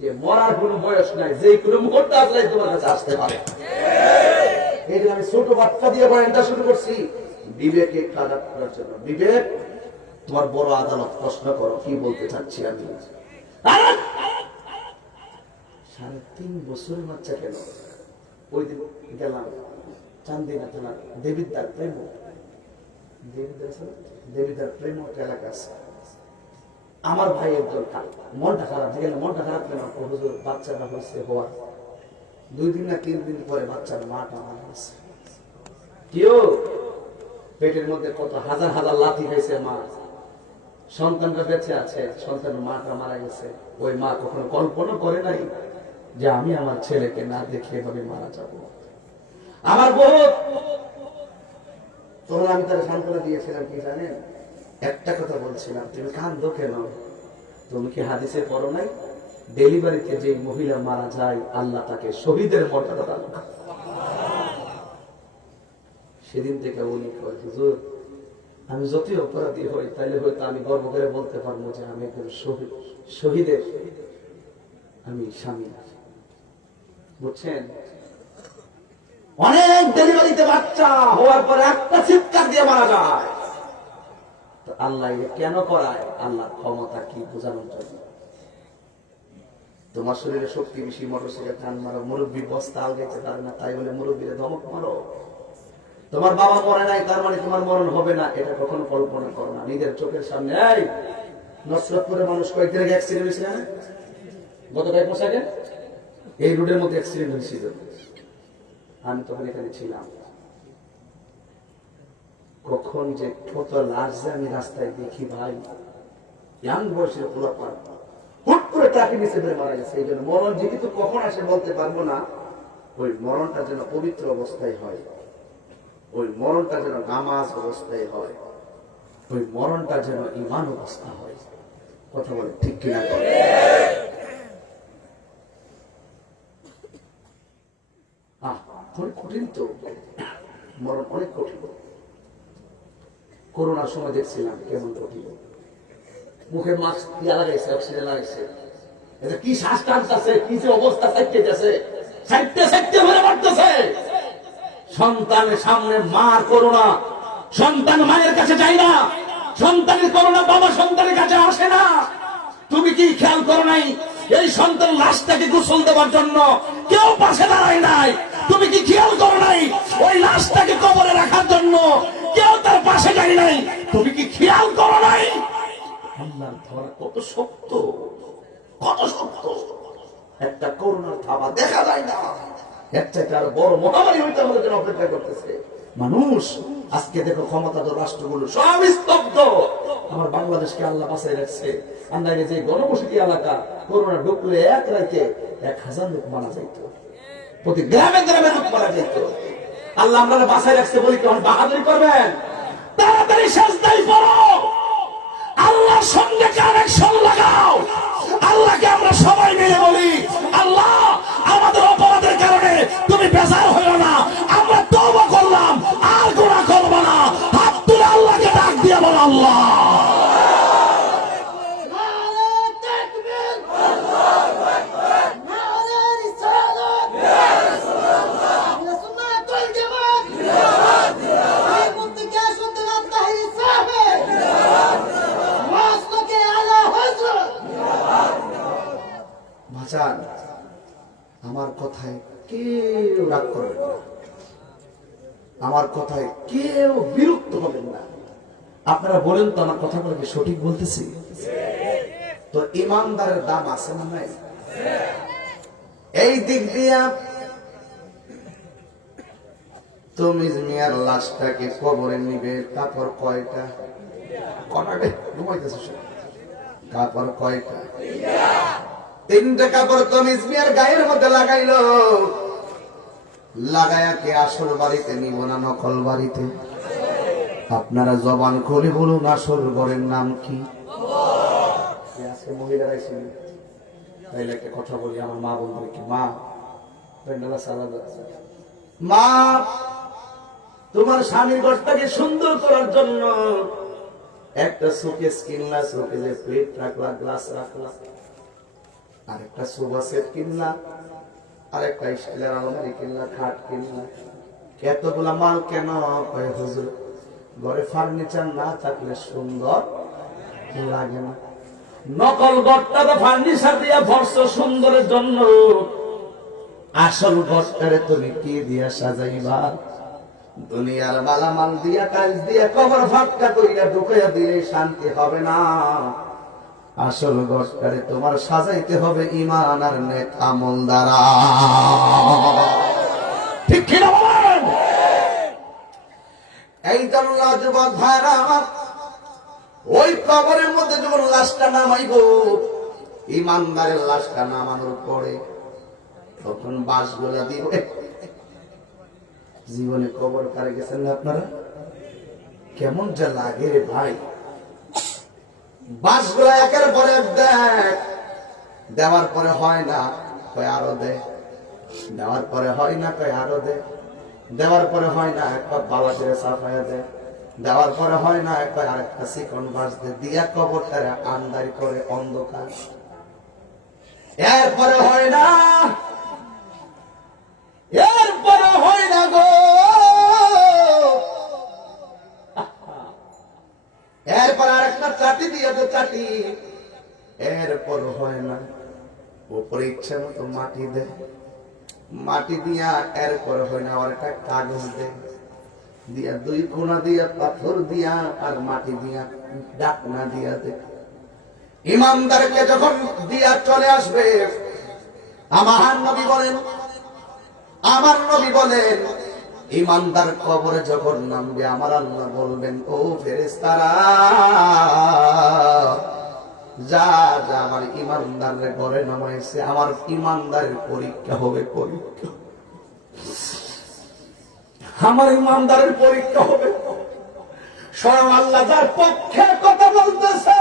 যে মরার কোনো বয়স নাই, যে কোনো মুহূর্তে আসলে তোমার কাছে আসতে পারে। এই জন্য আমি ছোট বাচ্চা দিয়ে বয়ানটা শুরু করছি, বিবেকে খারাপ করার জন্য। বিবেক, তোমার বড় আদালত, প্রশ্ন করো কি বলতে চাচ্ছি আমি। 3.5 বছরের বাচ্চা কেন? ওই দিন গেলাম চান্দিনা তোমার দেবীর দ্বার, তাই দেবীদার প্রেম এলাকা আছে। আমার ভাই একজন মনটা খারাপ হয়ে গেল। মনটা খারাপ কেন? হুজুর বাচ্চাটা হয়েছে হওয়া 2 দিন না 3 দিন পরে বাচ্চার মাটা মারা গেছে। কেউ পেটের মধ্যে কত হাজার হাজার লাথি খাইছে মা, সন্তানটা বেঁচে আছে, সন্তানের মাটা মারা গেছে। ওই মা কখনো কল্পনা করে নাই যে আমি আমার ছেলেকে না দেখে এভাবে মারা যাব। আমার বহুত তোমরা, আমি তার সান্ত্বনা দিয়েছিলাম কি জানেন? একটা কথা বলছিলাম, তুমি কাঁদো কেন? তুমি কি হাদিসে পড়ো নাই? ডেলিভারিতে যে মহিলা মারা যায় আল্লাহ তাকে শহীদের মর্যাদা দান করে। সেদিন থেকে উনি কয়, হুজুর আমি যতই অপরাধী হই তাইলে হয়তো আমি গর্ব করে বলতে পারবো যে আমি একজন শহীদের আমি স্বামী। বুঝছেন? অনেক ডেলিভারিতে বাচ্চা হওয়ার পরে একটা চিৎকার দিয়ে মারা যায়। তো আল্লাহ কেন করায়? আল্লাহর ক্ষমতা কি বোঝানোর জন্য। তোমার শরীরে শক্তি বেশি, মোটরসাইকেল টান মারো, মুরব্বী বস্তা আলগাইতে পারে না তাই বলে মুরব্বীরে ধমক মারো। তোমার বাবা মরে নাই তার মানে তোমার মরণ হবে না, এটা কখনো কল্পনা করো না। নিজের চোখের সামনে এই নসরতপুরে মানুষ কয়েকদিন আগে অ্যাক্সিডেন্ট হয়েছিল না? গত কয়েক মাস আগে এই রোডের মধ্যে অ্যাক্সিডেন্ট হয়েছিল। আমি তখন এখানে ছিলাম। কখন যে কত লাশ যে আমি রাস্তায় দেখি ভাই, ইয়াং বয়সের পোলাপান হুট করে ট্রাকে নিচে ধরে মারা গেছে। এই জন্য মরণ যেহেতু কখন আসে বলতে পারবো না, ওই মরণটা যেন পবিত্র অবস্থায় হয়, ওই মরণটা যেন নামাজ অবস্থায় হয়, ওই মরণটা যেন ঈমান অবস্থা হয়। কথা বলে ঠিক কিনা? অনেক কঠিন তো, মরণ অনেক কঠিন। করোনার সময় দেখছিলাম কেমন কঠিন। মুখে মাস্ক দিয়া লাগাইছে, অক্সিজেন লাগাইছে, এটা কি শ্বাস টানতেছে, কি যে অবস্থা চাইতেছে, চাইতে ভরে মারতেছে। সন্তানের সামনে মার করোনা, সন্তান মায়ের কাছে যায় না, সন্তানের করোনা বাবা সন্তানের কাছে আসে না। তুমি কি খেয়াল করো নাই? এই সন্তান লাশটাকে গোসল দেওয়ার জন্য কেউ পাশে দাঁড়ায় নাই। তুমি কি খেয়াল করো নাই? ওই লাশটাকে কবরে রাখার জন্য কেউ তার পাশে যায় নাই। তুমি কি খেয়াল করো নাই? আল্লাহর ধরা কত শক্ত, কত শক্ত। একটা করোনার থাবা দেখা যায় না, এর চাইতে আরো বড় মহামারী হইতে আমাদের জন্য অপেক্ষা করতেছে। মানুষ আজকে দেখো ক্ষমতাধর রাষ্ট্রগুলো সব স্তব্ধ। আমার বাংলাদেশকে আল্লাহ বাঁচাই রাখছে। আমরা যে গণবসতি এলাকা, করোনা ঢুকলে এক রাতে 1000 লোক মারা যাইত, প্রতি গ্রামে গ্রামে লোক মারা যাইত। আল্লাহ আমরা বাঁচাই রাখছে বলি কি এখন বাহাদুরি করবেন? তাড়াতাড়ি সেজদায় পড়ো, আল্লাহর সঙ্গে কানেকশন লাগাও। আল্লাহকে আমরা সবাই মিলে বলি, আল্লাহ আমাদের অপরাধের কারণে তুমি বেজার হইও না, আমরা তওবা করলাম, আর গুনাহ করব না। হাত তুলে আল্লাহকে ডাক দিয়ে বল, আল্লাহ আমার কথায় কেউ রাগ করবেন না, আমার কথায় কেউ বিরক্ত হবেন না। আপনারা বলেন তো আমার কথাগুলো কি সঠিক বলতেছি? তো ইমানদারের দাম আছে না নাই? এই দিক দিয়া তুমি মিয়ার লাশটাকে কবরে নিবে, কাপড় কয়টা? কটাবে ঘুমাইতেছে? কাপড় কয়টা? 3টা কাপড় কমিজ মিয়ার গায়ের মধ্যে লাগাইলো। লাগায়া কে আসল বাড়িতে নিব না নকল বাড়িতে? আপনারা জবান খুলে বলুন, আসল ঘরের নাম কি? আজকে মহিলারা ছিল, তাইলে একটা কথা বলি আমার মা বলবে, মা মা তোমার স্বামীর ঘরটাকে সুন্দর করার জন্য একটা শোকেস কিনলা, শোকেসে প্লেট রাখলা, গ্লাস রাখলা, আর একটা সোফা সেট কিনলা, আর একটা স্টিলের আলমারি কিনলা, খাট কিনলা। এতগুলা মাল কেন? হুজুর ঘরে ফার্নিচার না থাকলে সুন্দর লাগে না। নকল ঘরটা তো ফার্নিচার দিয়া ভরছো সুন্দরের জন্য, আসল ঘরটারে তুমি কি দিয়া সাজাইবা? দুনিয়ার মালামাল দিয়া টাইলস দিয়া কবর ফাটকা কইরা ঢুকাইয়া দিলে শান্তি হবে না। আসল ঘরটারে তোমার সাজাইতে হবে ঈমান আর নেক আমল দ্বারা। ঠিক কি না বলেন? এই জন্য যুবক ভাইরা আমার, ওই কবরের মধ্যে যখন লাশটা নামাইব, ঈমানদারের লাশটা নামানোর পরে তখন বাঁশগুলা দিব। জীবনে কবর কারে গেছেন না আপনারা? কেমন যা লাগে রে ভাই। বাঁশগুলা একের পরে এক দেয়, দেওয়ার পরে হয় না, কয় আরো দে, দেওয়ার পরে হয় না, কয় আরো দে, দেওয়ার পরে হয় না, একবার বাবা ছেড়ে সাফাইয়া দেয়, দেওয়ার পরে হয় না, একবার আরেকটা চিকন বাঁশ দে, দিয়া কবরটারে আন্দারি করে অন্ধকার। এরপরে হয় না, এরপরে হয় না গো, এরপর আরেকটা চাটি দিয়ে দে, চাটি, এরপর হয় না, উপরে ইচ্ছে মতো মাটি দে, মাটি দিয়া এরপর হয় না, আর একটা কাগজ দে, দিয়া দুই কোনা দিয়া পাথর দিয়া আর মাটি দিয়া ডাকনা দিয়া দে। ইমানদারকে যখন দিয়া চলে আসবে, আমার নবী বলেন, আমার নবী বলেন, ইমানদার কবরে যখন নামবে, আমার আল্লাহ বলবেন, ও ফেরেশতারা, যা যা আমার ইমানদারের ঘরে নামাইছে, আমার ইমানদারের পরীক্ষা হবে, পরীক্ষা, আমার ইমানদারের পরীক্ষা হবে। স্বয়ং আল্লাহ যার পক্ষে কথা বলতেছে,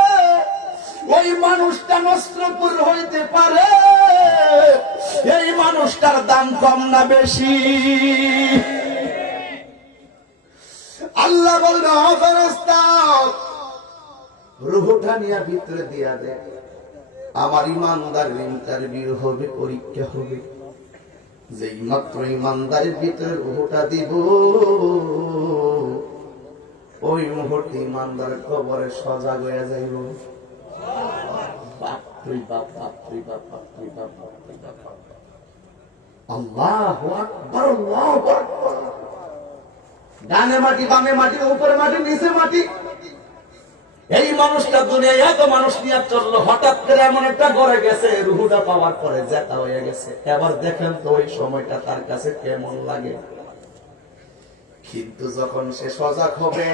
ওই মানুষটা নষ্টপুর হইতে পারে, এই মানুষটার দাম কম না বেশি? আল্লাহ বলবে, ও ফেরেশতা, রূহটা নিয়ে ভিতরে দিয়া দে, আমার ইমানদারের ইন্টারভিউ হবে, পরীক্ষা হবে। যেই মাত্র ইমানদারের ভিতরে রূহটা দিব, ওই মুহূর্তে ইমানদার কবরে সজাগ হয়ে যাইব। আল্লাহু আকবার, আল্লাহু আকবার। ডানে মাটি, বামে মাটি, উপরে মাটি, নিচে মাটি। এই মানুষটা দুনিয়ায় এত মানুষ নিয়ে চললো, হঠাৎ করে এমন একটা ঘরে গেছে, রুহুটা পাওয়ার পরে জেতা হয়ে গেছে। এবার দেখেন তো ওই সময়টা তার কাছে কেমন লাগে। কিন্তু যখন সে সজাগ হবে,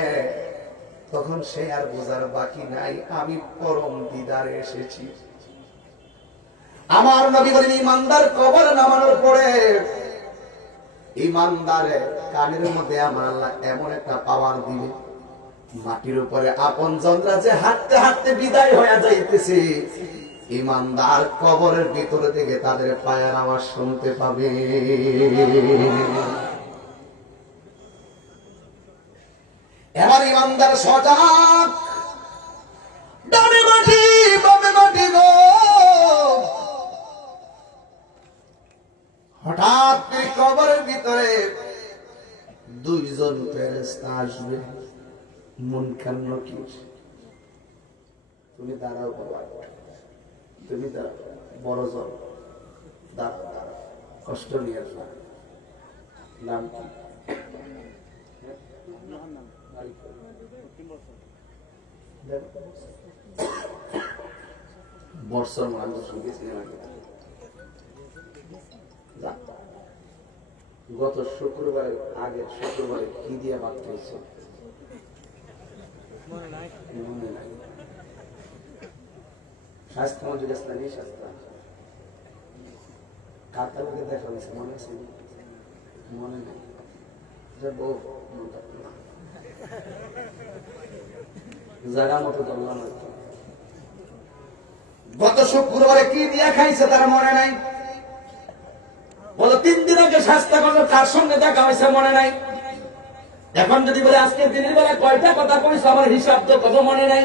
তখন সে আর বোঝার বাকি নাই, আমি পরম দিদারে এসেছি। আমার নবী বলেন, ইমানদার কবর নামানোর পরে ইমানদারে কানের মধ্যে আমার আল্লাহ এমন একটা পাওয়ার দিবে, মাটির উপরে আপন জনরা যে হাঁটতে হাঁটতে বিদায় হয়ে যাইতেছে, ইমানদার কবরের ভিতরে থেকে তাদের পায়ের আওয়াজ শুনতে পাবে। এবার ইমানদার সজাগ, ডানে মাটি, বামে মাটি গো। হঠাৎ করে কবরের ভিতরে দুইজন ফেরেশতা আসবে। মুনকার নকির, তুমি দাঁড়াও বাবা, তুমি দাঁড়াও, বড় জন দাঁড়াও, দাঁড়াও, কষ্ট নিয়ে আসবা। নাম কি? বর্ষর মানুষ গত শুক্রবারে, আগের শুক্রবারে কি দিয়ে ভাত খাইছে মনে নাই। স্বাস্থ্য মন্ত্রী ইসলামী স্বাস্থ্য কাতারকে দেখা হয়েছে, মনে আছে? মনে নাই। জায়গা মতো ধরলাম। গত শুক্রবারে কি দিয়ে খাইছে তার মনে নাই। বলো 3 দিন আগে স্বাস্থ্য করলো, কার সঙ্গে দেখা হয়েছে মনে নাই। এখন যদি বলে আজকে দিনের বেলা কয়টা কথা কইছো, আমার হিসাব তো কত মনে নাই।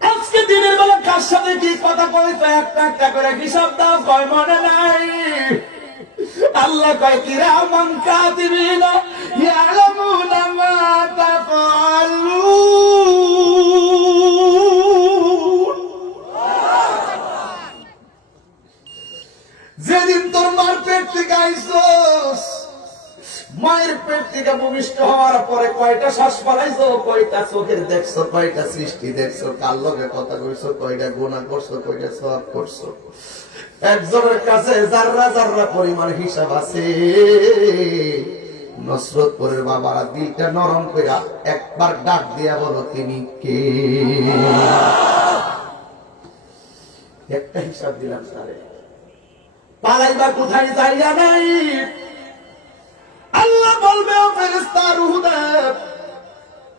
আজকে দিনের বেলা কার সাথে কি কথা কইছো, একটা একটা করে হিসাব দাও, কয় মনে নাই। আল্লাহ কয়, কিরামান কাতিবিনা ইয়ালামুনা মা তাফআলুন। যেদিন তোর মার পেট থেকে আইছস, মায়ের পেট থেকে ভূমিষ্ঠ হওয়ার পরে কয়টা শ্বাস ফলাইছো, কয়টা চোখের দেখছো, কয়টা সৃষ্টি দেখছো, কার লগে কথা কইছো, কয়টা গুনাহ করছো, কয়টা সওয়াব করছো, একজনের কাছে জাররা জাররা পরিমাণ হিসাব আছে। নসরতপুরের বাবারা দিলটা নরম কইরা একবার ডাক দিয়া বলো তিনি কে? একটা হিসাব দিলাম তারে, পালাইবা কোথায় যাইয়া নাই। আল্লাহ বলবে ও ফেরেশতা রূহ দেব।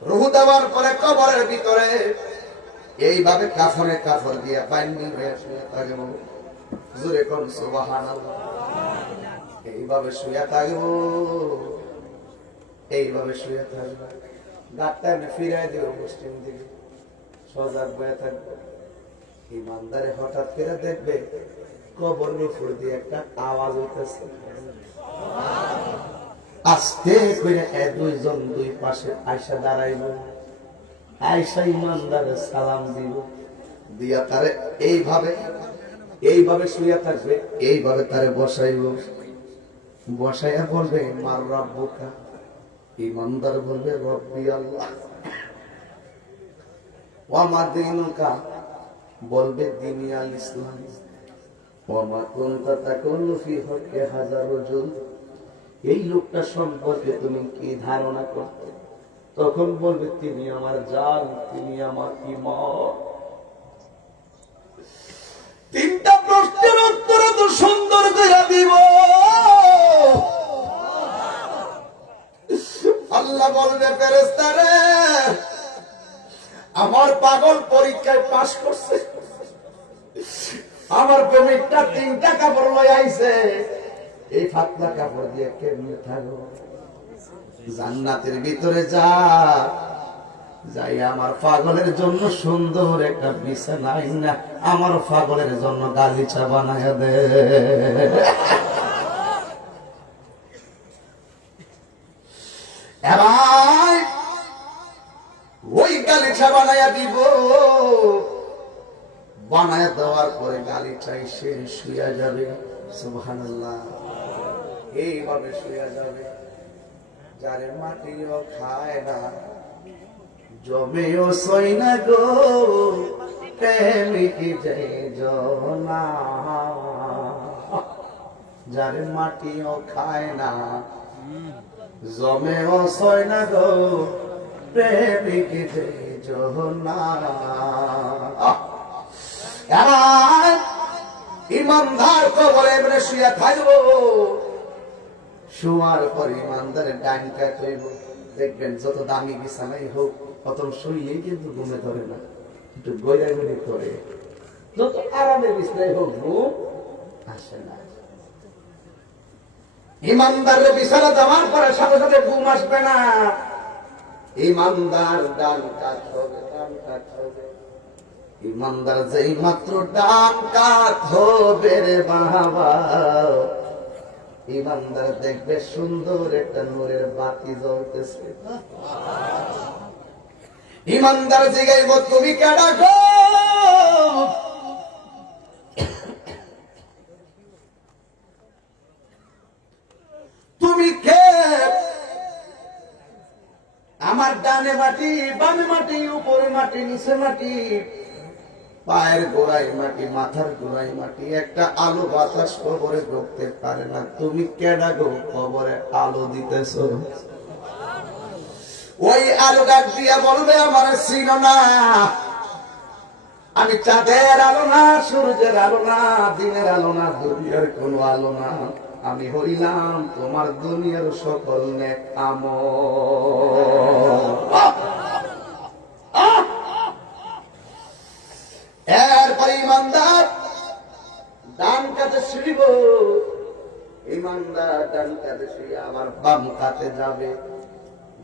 রূহ দেওয়ার পরে কবরের ভিতরে এইভাবে কাফনে কাফর দিয়া বাইন্ডিং হয়ে শুয়ে থাকবো। জোরে কোন সুবহানাল্লাহ। এইভাবে শুয়ে থাকবো, এইভাবে শুয়ে থাকবো। গাটটা ফিরাই দিও পশ্চিম দিকে, সজাগ হয়ে থাকবে। ইমানদারে হঠাৎ করে দেখবে কবর উপর দিয়ে একটা আওয়াজ হইতেছে, আস্তে করে দুইজন দুই পাশে আয়সা দাঁড়াইব। আয়সা ইমানদারে সালাম দিব, দিয়া তারে এইভাবে এইভাবে শুয়ে থাকবে, এইভাবে তারে বসাইব। বসাইয়া বলবে মার রাব্বুকা। ইমানদার বলবে রব্বি আল্লাহ। ওয়া মা দীনুকা, বলবে দিনী আল ইসলাম। ওয়া মা কুনতা তাকুলু ফি হক্কি হাযা রাজুল, এই লোকটা সম্পর্কে তুমি কি ধারণা করতে? তখন বলবে তিনি আমার জান, তিনি আমার ঈমান। তিনটা প্রশ্নের উত্তর তো সুন্দর করে দিব। আল্লাহ বলবে ফেরেশতারে, আমার পাগল পরীক্ষায় পাস করছে, আমার প্রেমিকটা তিনটা কাপড় লই আইছে, এই ফাতলা কাপড় দিয়ে কেমনে থাকবো? জান্নাতের ভিতরে যা যাই, আমার পাগলের জন্য সুন্দর একটা বিছানা না, আমার পাগলের জন্য গালিচা বানায় দে। এবার ওই গালিচা বানায়া দিব। বানায় দেওয়ার পরে গালিচাই সে শুয়া যাবে। সুবহানাল্লাহ। এইভাবে শুয়া যাবে। যারে মাটিও খায় না, জমেও সই না গো, প্রেমিক যে জনা। যারে মাটিও খায় না, জমেও সই না গো, প্রেমিক যে জনা। ইমানদার কবরে এমনি শুয়ে থাকবো। শোয়ার পর ইমানদারের ডাইন কাত হইব। দেখবেন যত দামি বিছানাই হোক, প্রথম শুইলেই কিন্তু ঘুমে ধরে না, একটু গয়রা গড়ি করে। যত আরামের বিছানাই হোক, ঘুম আসে না। ইমানদারের বিছানা দেওয়ার পরে সাথে সাথে ঘুম আসবে না। ইমানদার ডান কাত হবে, ডান কাত হবে। ইমানদার যেই মাত্র ডান কাত হবে রে বাবা, ইমানদার দেখবে সুন্দর একটা নূরের বাতি জ্বলতেছে। ইমানদার জিগাইব তুমি কেডা গো? তুমি কে? আমার ডানে মাটি, বামে মাটি, উপরে মাটি, নিচে মাটি, পায়ের গোড়ায় মাটি, মাথার গোড়ায় মাটি, একটা আলো বাতাস কবরে ঢুকতে পারে না। তুমি কেডা গো কবরে আলো দিতেছ? ওই আলো ডাক দিয়া বলবে আমার চিনো না, আমি চাঁদের আলো না, সূর্যের আলো না, দিনের আলো না, দুনিয়ার কোনো আলো না, আমি হইলাম তোমার দুনিয়ার সকল নেক আমল। এরপরে ইমানদার ডান কাতে শুইব। ইমানদার ডান কাতে শুয়ে আবার বাম কাতে যাবে,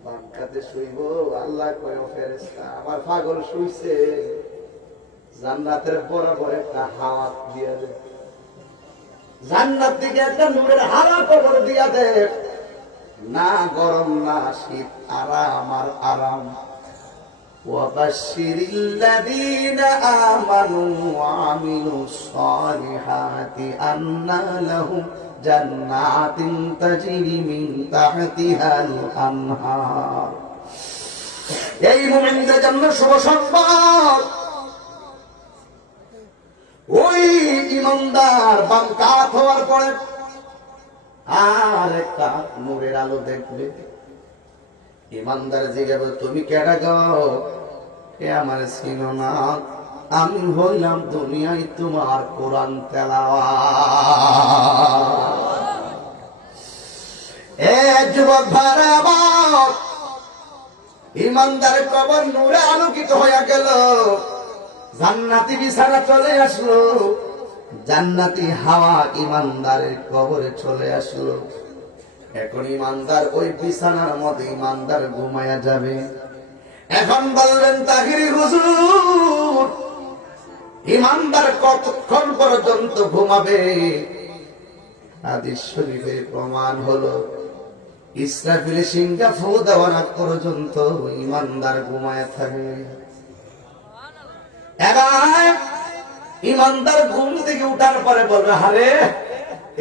বাম কাতে শুইব। আল্লাহ কয় ফেরেশতা, আমার পাগল শুইছে, জান্নাতের বরাবর একটা হাওয়া দিয়া দে, জান্নাত থেকে একটা নূরের হাওয়া কবর দিয়া দে। না গরম না শীত, আরাম আর আরাম। وبشر الذين آمنوا وعملوا الصالحات أن لهم جنات تجري من تحتها الأنهار এই মুমিনদের জন্য শুভ সংবাদ ওই ইমানদার বাম কাত হওয়ার পরে আর একটা নূরের আলো দেখবে ইমানদার জিজ্ঞাসা তুমি কেডা গো কে আমার চিনো না আমি হইলাম দুনিয়ায় তোমার কোরআন তেলাওয়াত এ যুবক ভাইরা ইমানদার কবর নূরে আলোকিত হয়ে গেল জান্নাতি বিছানা চলে আসলো জান্নাতি হাওয়া ইমানদারের কবরে চলে আসলো এখন ইমানদার ওই বিছানার মধ্যে ইমানদার ঘুমায়া যাবে এখন বললেন তাহিরি হুজুর ইমানদার কতক্ষণ পর্যন্ত ঘুমাবে হাদিস শরীফে প্রমাণ হলো ইসরাফিল সিংহা ফু দেওয়ার আগ পর্যন্ত ইমানদার ঘুমায়া থাকবে এবার ইমানদার ঘুম থেকে উঠার পরে বলবে হারে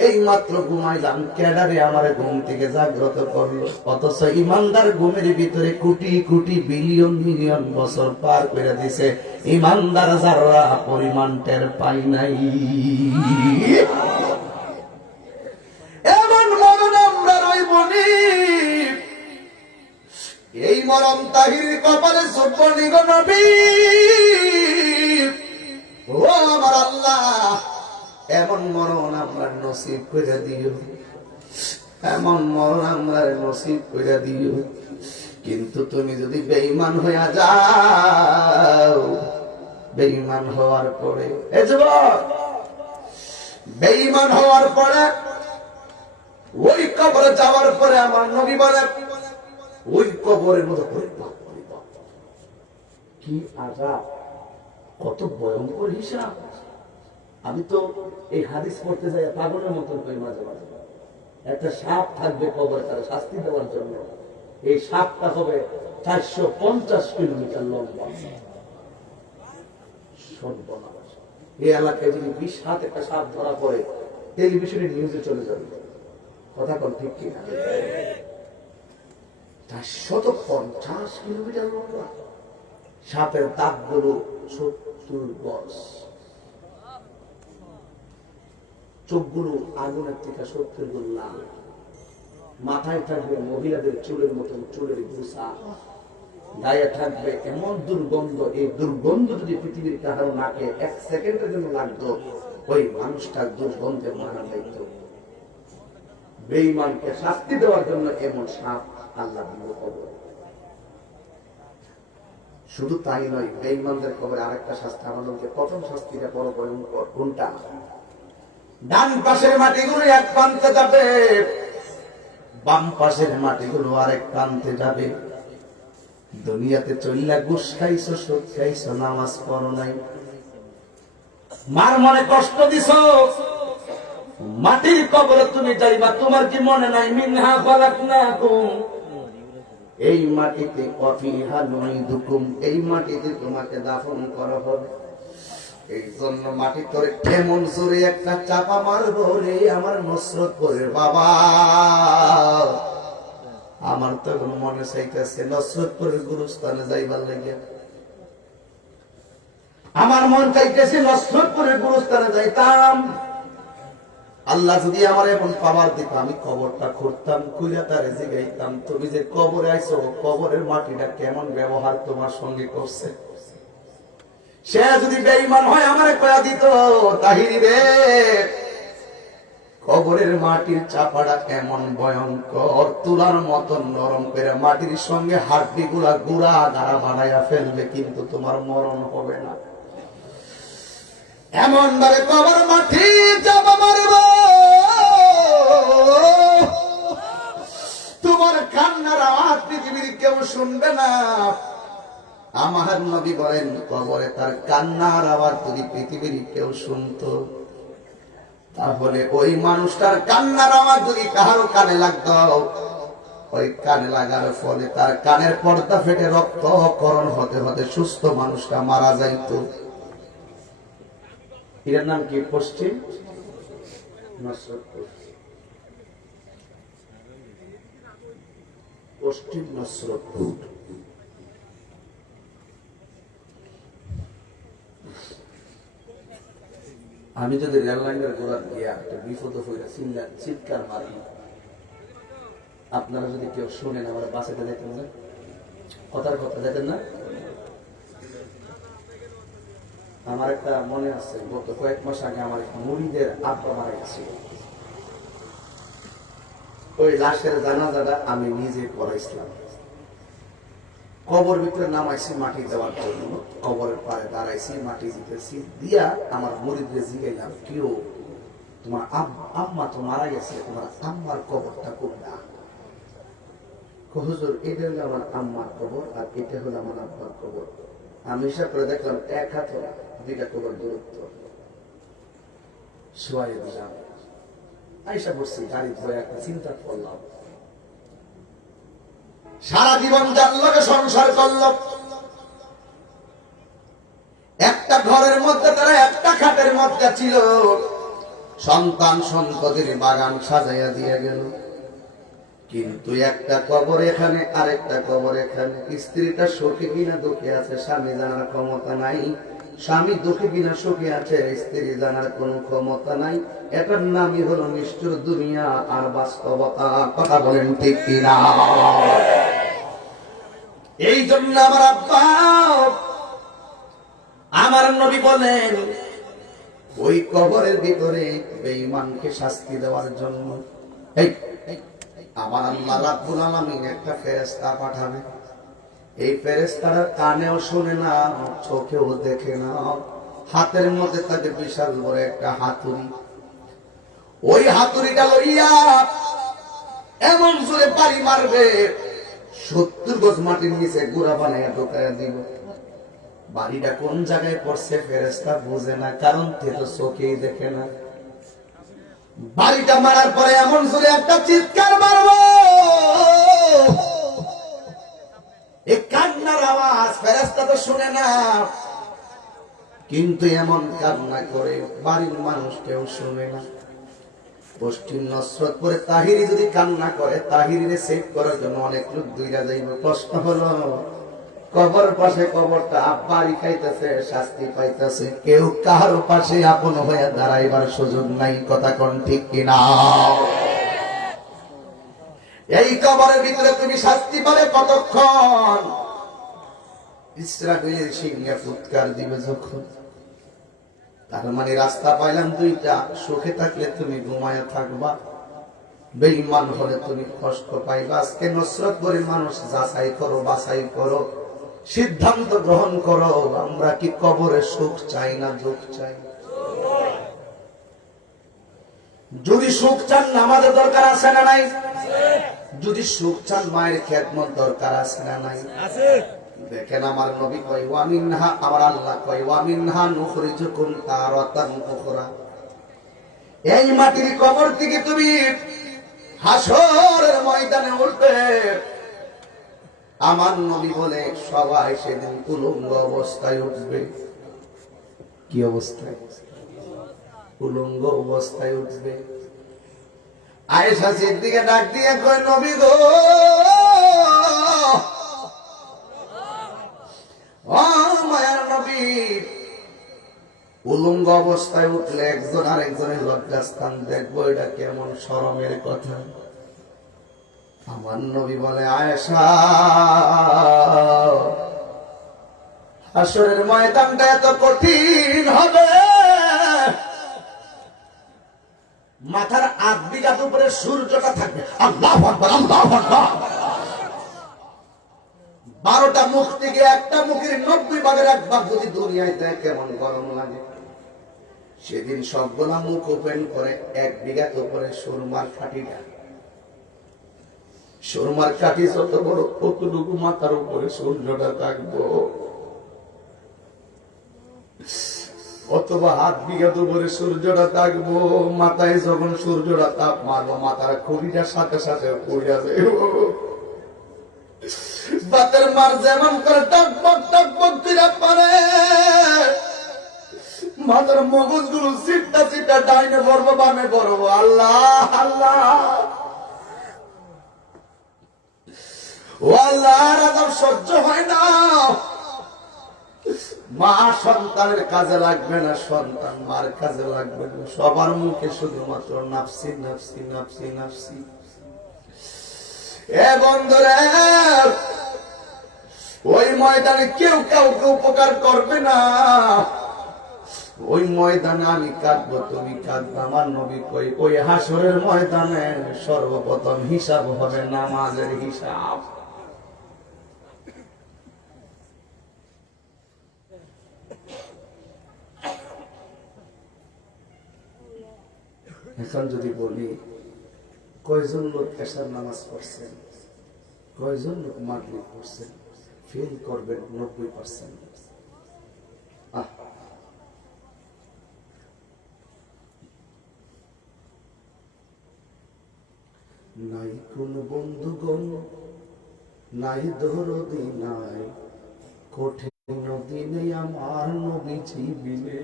এই মাত্র ঘুমাইলাম ক্যাডারে আমার ঘুম থেকে জাগ্রত করলো অথচ ইমানদার ঘুমের ভিতরে কোটি কোটি বিলিয়ন মিলিয়ন বছর পার করে দিছে ইমানদার যারা পরিমাণ টের পাই নাই এমন মরণ আমরা রইব নি এই মরণ তাহির কপালে সুবর্ণি গো নবী ও আমার আল্লাহ এমন মরণ আমরা নসিব করে দিও এমন মরণ আমরা নসিব করে দিও কিন্তু তুমি যদি বেঈমান হয়ে যাও বেঈমান হওয়ার পরে এই যুবক বেঈমান হওয়ার পরে ওই কবরে যাওয়ার পরে আমার নবী বলে ওই কবরের মতো কি আযাব কত ভয়ঙ্কর হিসাব আমি তো এই হাদিস পড়তে যাই পাগলের মতন করি মাঝে মাঝে একটা সাপ থাকবে কবরে তার শাস্তি দেওয়ার জন্য এই সাপটা হবে 450 কিলোমিটার লম্বা সর্বনাশ এই এলাকায় যদি 20 হাত একটা সাপ ধরা পড়ে টেলিভিশনে নিউজে চলে যাবে কথা কোন ঠিক কিনা 450 কিলোমিটার লম্বা সাপের দাঁতগুলো 70 গজ চোখগুলো আগুনের থেকে 70 গুণ লাল মাথায় থাকবে মহিলাদের চুলের মতন চুলের গুছা গায়ে থাকবে এমন দুর্গন্ধ এই দুর্গন্ধ যদি পৃথিবীর কারো নাকে 1 সেকেন্ডের জন্য লাগতো ওই মানুষটার দুর্গন্ধে মারা যাইত বেঈমানকে শাস্তি দেওয়ার জন্য এমন সাপ আল্লাহ দিল কবর শুধু তাই নয় বেঈমানদের কবরে আরেকটা শাস্তি আমাদেরকে প্রথম শাস্তিটা বড় ভয়ঙ্কর কোনটা ডান পাশের মাটিগুলো এক প্রান্তে যাবে বাম পাশের মাটিগুলো আরেক প্রান্তে যাবে দুনিয়াতে চল্লা ঘুষ খাইছো সুদ খাইছো নামাজ পড়ো নাই মার মনে কষ্ট দিছো মাটির কবরে তুমি যাইবা তোমার কি মনে নাই মিনহা খলাকনাকুম এই মাটিতে ওয়াফিহা নুইদুকুম এই মাটিতে তোমাকে দাফন করা হবে এই জন্য মাটি তোরে কেমন জোরে একটা চাপা মারবো রে আমার নসরত করে বাবা আমার তো মনে চাইতেছে নসরতপুরের গুরুস্থানে যাইবার লাগে আমার মন চাইতেছে নসরতপুরের গুরুস্থানে যাইতাম আল্লাহ যদি আমার এমন পাওয়ার দিত আমি কবরটা খুঁড়তাম খুঁজে তারে জিগাইতাম তুমি যে কবরে আইছো কবরের মাটিটা কেমন ব্যবহার তোমার সঙ্গে করছে সে যদি বেঈমান হয় আমারে কয়া দিত তাহিরি রে কবরের মাটির চাপাটা এমন ভয়ঙ্কর তুলার মতন নরম করে মাটির সঙ্গে হাড্ডি গুলা গুড়া দ্বারা বানাইয়া ফেলবে কিন্তু তোমার মরণ হবে না এমন ভাবে কবর মাটি চাপা মারব তোমার কান্নার আওয়াজ পৃথিবীর কেউ শুনবে না আমার নবী বলেন কবরে তার কান্নার আওয়াজ যদি পৃথিবীর কেউ শুনতো তাহলে ওই মানুষটার কান্নার আওয়াজ যদি কারো কানে লাগতো ওই কানে লাগার ফলে তার কানের পর্দা ফেটে রক্তক্ষরণ হতে হতে সুস্থ মানুষটা মারা যাইতো। এর নাম কি? পশ্চিম নসরতপুর। পশ্চিম নসরতপুর। আমি যদি রেল লাইনের গোড়া দিয়া একটা বিপদ হইয়া চিৎকার মারি, আপনারা যদি কেউ শোনেন আমার বাসাতে যেতেন না, কথার কথা যেতেন না। আমার একটা মনে আছে, গত কয়েক মাস আগে আমার মুড়িদের আব্বা মারা গেছিল। ওই লাশের জানাজাটা আমি নিজে পড়াইছিলাম। কবর ভিতরে নামাইছি মাটি দেওয়ার জন্য, কবরের পাড়ে দাঁড়াইছি, মাটি দিতেছি, দিয়া আমার মুড়িদরে জিগাইলাম, কেউ তোমার আম্মা তো মারা গেছে, তোমার আম্মার কবরটা কোনটা? হুজুর, এটা হলো আমার আম্মার কবর আর এটা হলো আমার আব্বার কবর। আমি হিসাব করে দেখলাম 1 হাত দুইটা কবর দূরত্ব। শোয়াই দিলাম, আইসা বসছি গাড়ি ধরে, একটা চিন্তা করলাম, সারা জীবন যার লগে সংসার করল, একটা ঘরের মধ্যে তারা একটা খাটের মধ্যে ছিল, সন্তান সন্ততির বাগান সাজাইয়া দিয়ে গেল, কিন্তু একটা কবর এখানে আরেকটা কবর এখানে। স্ত্রীটা সুখে কিনা দুঃখে আছে স্বামী জানার ক্ষমতা নাই, স্বামী দুঃখে কিনা সুখে আছে স্ত্রী জানার কোনো ক্ষমতা নাই। এটার নামই হলো নিষ্ঠুর দুনিয়া আর বাস্তবতা। কথা বলেন ঠিক কিনা? এই জন্য আমার আব্বা, আমার নবী বলেন, ওই কবরের ভিতরে বেঈমানকে শাস্তি দেওয়ার জন্য আমার আল্লাহ রাব্বুল আলামিন একটা ফেরেশতা পাঠাবে। এই ফেরেশতারা কানেও শুনে না, চোখেও দেখে না, হাতের মধ্যে থাকে বিশাল বড় একটা হাতুড়ি। ওই হাতুড়িটা লইয়া এমন জোরে বাড়ি মারবে, 70 গজ মাটির নিচে গুড়া বানাইয়া ঢোকাইয়া দিব। বাড়িটা কোন জায়গায় পড়ছে ফেরেশতা বুঝে না, কারণ সে তো চোখেই দেখে না। বাড়িটা মারার পরে এমন জোরে একটা চিৎকার মারবো, এই কান্নার আওয়াজ ফেরেশতা তো শুনে না, কিন্তু এমন কান্না করে বাড়ির মানুষ কেউ শুনে না। পশ্চিম নসরতপুরে তাহিরি যদি কান্না করে, তাহিরিরে সেভ করার জন্য অনেক লোক দূরে যাইব। প্রশ্ন হলো, কবর পাশে কবরটা বাড়ি খাইতেছে, শাস্তি পাইতেছে, কেউ কারো পাশে আপন হয়ে দাঁড়াইবার সুযোগ নাই। কথা কোন ঠিক কিনা? এই কবরের ভিতরে তুমি শাস্তি পাবে কতক্ষণ? ইসরাফিলের সিংহে ফুৎকার দিবে যখন। তার মানে রাস্তা পাইলাম দুইটা, সুখে থাকলে তুমি ঘুমায়া থাকবা, বেঈমান হলে তুমি কষ্ট পাইবা। আজকে নসরতপুরের মানুষ যাচাই করো, বাছাই করো, সিদ্ধান্ত গ্রহণ করো, আমরা কি কবরে সুখ চাই না দুঃখ চাই? যদি সুখ চান নামাজের দরকার আছে না নাই? যদি সুখ চান মায়ের খেদমত দরকার আছে না নাই? দেখেন আমার নবী কয় ওয়া মিনহা, আমার আল্লাহ কয় ওয়া মিনহা নুখরিজুকুম তারাতান উখরা। এই মাটির কবর থেকে তুমি হাসরের ময়দানে উঠবে। আমার নবী বলে সবাই সেদিন উলঙ্গ অবস্থায় উঠবে। কি অবস্থায়? উলঙ্গ অবস্থায় উঠবে। আয়েশা সিদ্দিকা ডাক দিয়ে কয়, নবী গো, ও মায়ার নবী, উলঙ্গ অবস্থায় উঠলে একজন আরেকজনের লজ্জাস্থান দেখবো, এটা কেমন শরমের কথা। আমার নবী বলে, আয়েশা, হাসরের ময়দানটা এত কঠিন হবে, মাথার 8 বিঘা উপরে সূর্যটা থাকবে। আল্লাহু আকবার, আল্লাহু আকবার। 12টা মুখ থেকে একটা মুখের 90 ভাগের 1 ভাগ যদি দুনিয়ায় দেয় কেমন গরম লাগে। সেদিন সবগুলা মুখ ওপেন করে 1 বিঘা উপরে সুরমার কাঠিটা, সুরমার কাঠি যত বড় কতটুকু মাথার উপরে সূর্যটা থাকবো। অথবা হাত বিঘাত উপরে সূর্যটা থাকবো, মাথায় যখন সূর্যটা তাপ মারবো মাথার খুঁড়িটার সাথে সাথে পড়ে যাবে। বাতের মার যেমন করে টকবক টকবক করে পারে, মাথার মগজ গুলো চিটটা চিটটা ডাইনে পড়বো বামে পড়বো। আল্লাহ আল্লাহ ও আল্লাহর আযাব সহ্য হয় না। মা সন্তানের কাজে লাগবে না, সন্তান মার কাজে লাগবে না, সবার মুখে শুধুমাত্র নাফসি নাফসি নাফসি নাফসি। এ বন্ধুরা, ওই ময়দানে কেউ কাউকে উপকার করবে না। ওই ময়দানে আমি কাঁদবো, তুমি কাঁদবে। আমার নবী কই ওই হাসরের ময়দানে সর্বপ্রথম হিসাব হবে নামাজের হিসাব। এখন যদি বলি কয়জন লোক এশার নামাজ পড়ছেন, কয়জন লোক মাগরিব পড়ছেন, ফেল করবেন 90%। নাই কোন বন্ধুগণ, নাই দরদি, নাই কঠিন দিনে আমার নবীজি বিনে।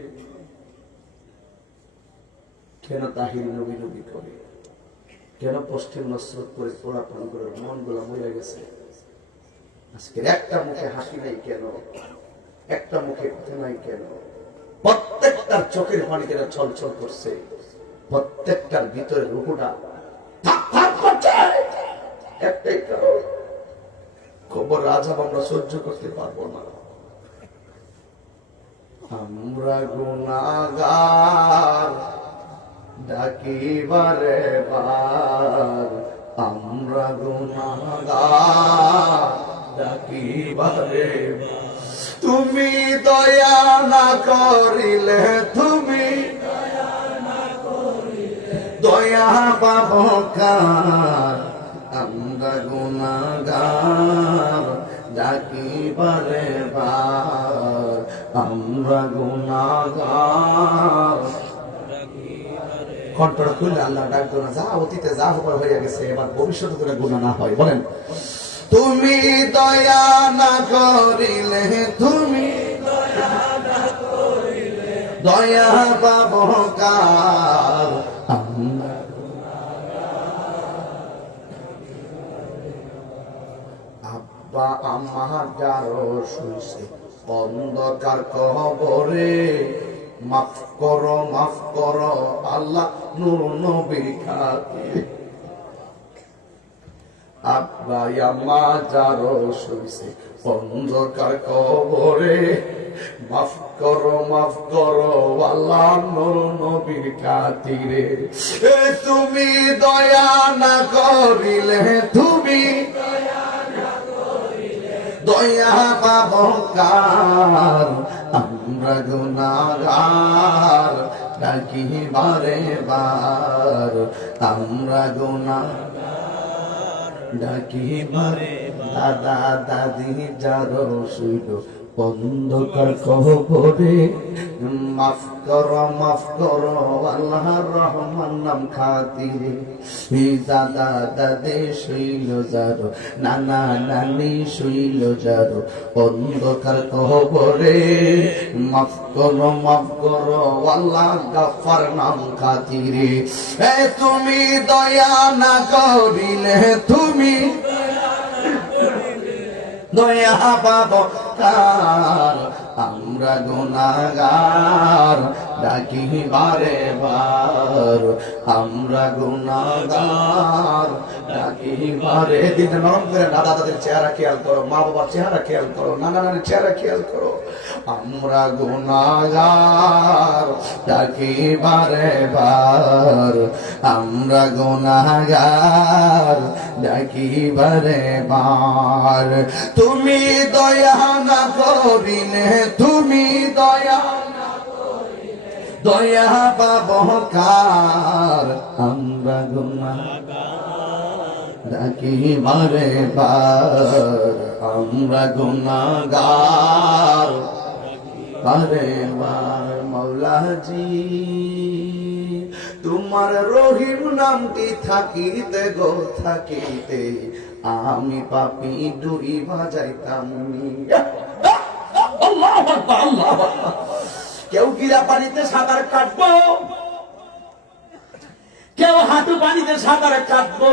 কেন তাহির নবী নবী করে, কেন পশ্চিম নসরত করে পোড়াপান করে মন গুলা মরে গেছে। আজকের একটা মুখে হাসি নাই কেন, একটা মুখে কথা নাই কেন? প্রত্যেকটার চোখের পানিতে ছলছল করছে, প্রত্যেকটার ভিতরে রুহুটা একটাই কারণ, খবর আযাব আমরা সহ্য করতে পারবো না। আমরা গুনাহগার ডাকিবারে বার, আমরা গুনাহগার ডাকিবারে বার। তুমি দয়া না করিলে, তুমি দয়া পাবো কার? আমরা গুনাহগার ডাকিবারে বার, আমরা গুনাহগার। কণ্ঠটা খুললে আল্লাহ ডাকতো না, যা অতীতে যা হবার হয়ে গেছে, এবার ভবিষ্যতে করে গুনাহ না হয়। বলেন, তুমি দয়া না করিলে, তুমি দয়া পাবো কার? আব্বা আম্মা যারো শুইছে অন্ধকার কবরে, মাফ করো আল্লাহ নূর নবীর খাতিরে। আব্বা আম্মা যারো শুইছে অন্ধকার কবরে, মাফ করো আল্লাহ নূর নবীর খাতিরে। তুমি দয়া না করিলে, তুমি দয়া পাবো কার? আমরা গুনাহগার ডাকি বারে বার, আমরা গুনাহগার ডাকি বারে। দাদা দাদি যারো শুইল অন্ধকার কবরে, মাফ করো আল্লাহর রহমান নাম খাতিরে। দাদা দাদি শুইল যারো, নানা নানি শুইল যারো অন্ধকার কবরে, মাফ করো আল্লাহ গাফফার নাম খাতিরে। তুমি দয়া না করিলে, তুমি দয়া পাবো কার? আমরা গুনাহগার ডাকি বারে বার, আমরা গুনাহগার ডাকি বারে। দিন নরম করে দাদা দাদির চেহারা খেয়াল করো, মা বাবার চেহারা খেয়াল করো, নানা নানির চেহারা খেয়াল করো। আমরা গুনাহগার ডাকি বারে বার, আমরা গুনাহগার ডাকি বারে বার। তুমি দয়া না করিলে, তুমি দয়া পাবো কার? আমরা গুনাহগার ডাকি বারে বার, আমরা গুনাহগার বারে বার। মাওলাজি তোমার রহিম নামটি থাকিতে গো থাকিতে আমি পাপী ডুইবা যাইতাম। আল্লাহু আকবার, আল্লাহু আকবার। কেউ গিরা পানিতে সাঁতার কাটবো, কেউ হাঁটু পানিতে সাঁতার কাটবো।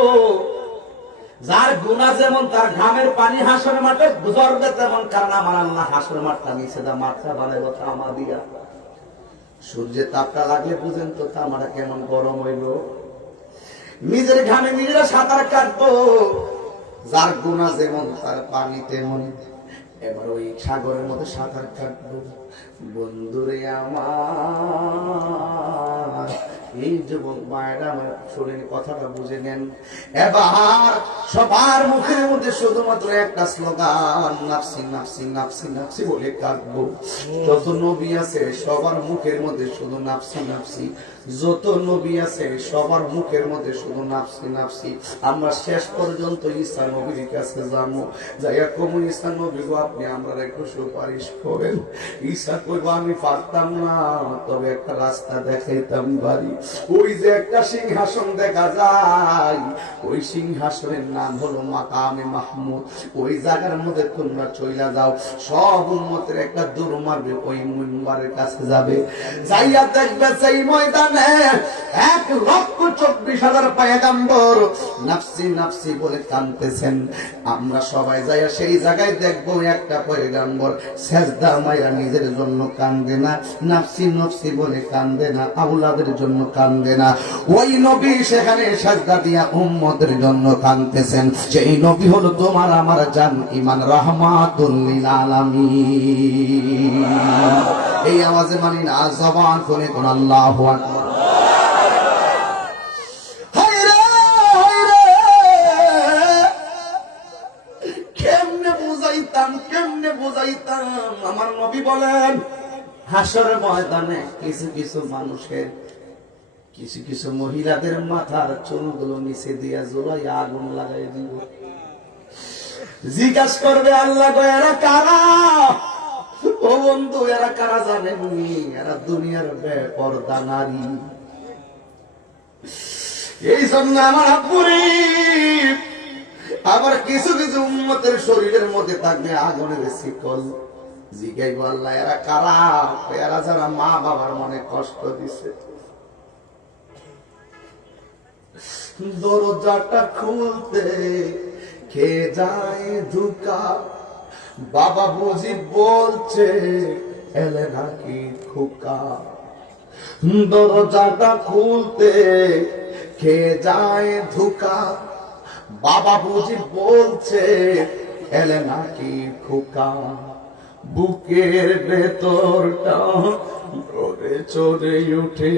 যার গুনাহ যেমন তার ঘামের পানি হাসর মাঠে গুজরবে তেমন, কারণ আমার আল্লাহ হাসর মাঠটা নিচে দা মাথা বানাইব তামা দিয়া। সূর্যের তাপটা লাগলে বুঝেন তো তামাটা কেমন গরম হইল। নিজের ঘামে নিজেরা সাঁতার কাটবো, যার গুনাহ যেমন তার পানি তেমন। এবার ওই সাগরের মধ্যে সাঁতার কাটবো। বন্ধুরে আমার, এই যুবক মায়েরা আমার শরীর কথাটা বুঝে নেন। এবার সবার মুখের মধ্যে শুধুমাত্র একটা স্লোগান, নাফসি নাফসি নাফসি নাফসি বলে কাঁদবো। যত নবী আছে সবার মুখের মধ্যে শুধু নাফসি নাফসি, যত নবী আছে সবার মুখের মধ্যে শুধু নাফসি নাফসি। আমরা শেষ পর্যন্ত ঈসা নবীর কাছে যাবো, যাইয়া কমু ঈসা নবী গো আপনি আমরা একটু সুপারিশ করেন। ঈসা কইব আমি পারতাম না, তবে একটা রাস্তা দেখাইতাম বাড়ি। ওই যে একটা সিংহাসন দেখা যায়, ওই সিংহাসনের নাম হলো মাকামে মাহমুদ। ওই জায়গার মধ্যে তোমরা চইলা যাও, সব উম্মতের একটা দৌড় মারবে, ওই মিম্বারের কাছে যাবে। যাইয়া দেখবে সেই ময়দানে 1,24,000 পয়গম্বর নাফসি নাফসি বলে কাঁদতেছেন। আমরা সবাই যাইয়া সেই জায়গায় দেখবো একটা পয়গম্বর সেজদা মাইরা নিজের জন্য কান্দে না, নাফসি নাফসি বলে কান্দে না, আওলাদের জন্য কান্দে না। ওই নবী সেখানে সেজদা দিয়া উম্মতের জন্য কাঁদতেছেন। সেই নবী হলো তোমার আমার জান ইমান রাহমাতুল লিল আলামিন। এই আওয়াজে মানি না, জবান খুলে কোন আল্লাহু আকবার। কেমনে বুঝাইতাম আমার নবী বলেন, হাসর ময়দানে কিছু কিছু মানুষের, কিছু কিছু মহিলাদের মাথার চুলগুলো নিচে দিয়া জোলাই আগুন লাগাই দিব। জিজ্ঞাসা করবে আল্লাহ গো এরা কারা? ও বন্ধু এরা কারা জানেননি? এরা দুনিয়ার বেপরদা নারী। এই জন্য আমার আব্বুরে আবার কিছু কিছু উম্মতের শরীরের মধ্যে থাকবে আগুনের শিকল। জিজ্ঞাসা আল্লাহ এরা কারা? এরা যারা মা বাবার মনে কষ্ট দিছে। দরজাটা খুলতে কে যায় ধুকা, বাবা বুঝি বলছে এলে নাকি খোকা। দরজাটা খুলতে কে যায় ধুকা, বাবা বুঝি বলছে এলে নাকি খোকা। বুকের ভেতরটা নড়ে চড়ে উঠে,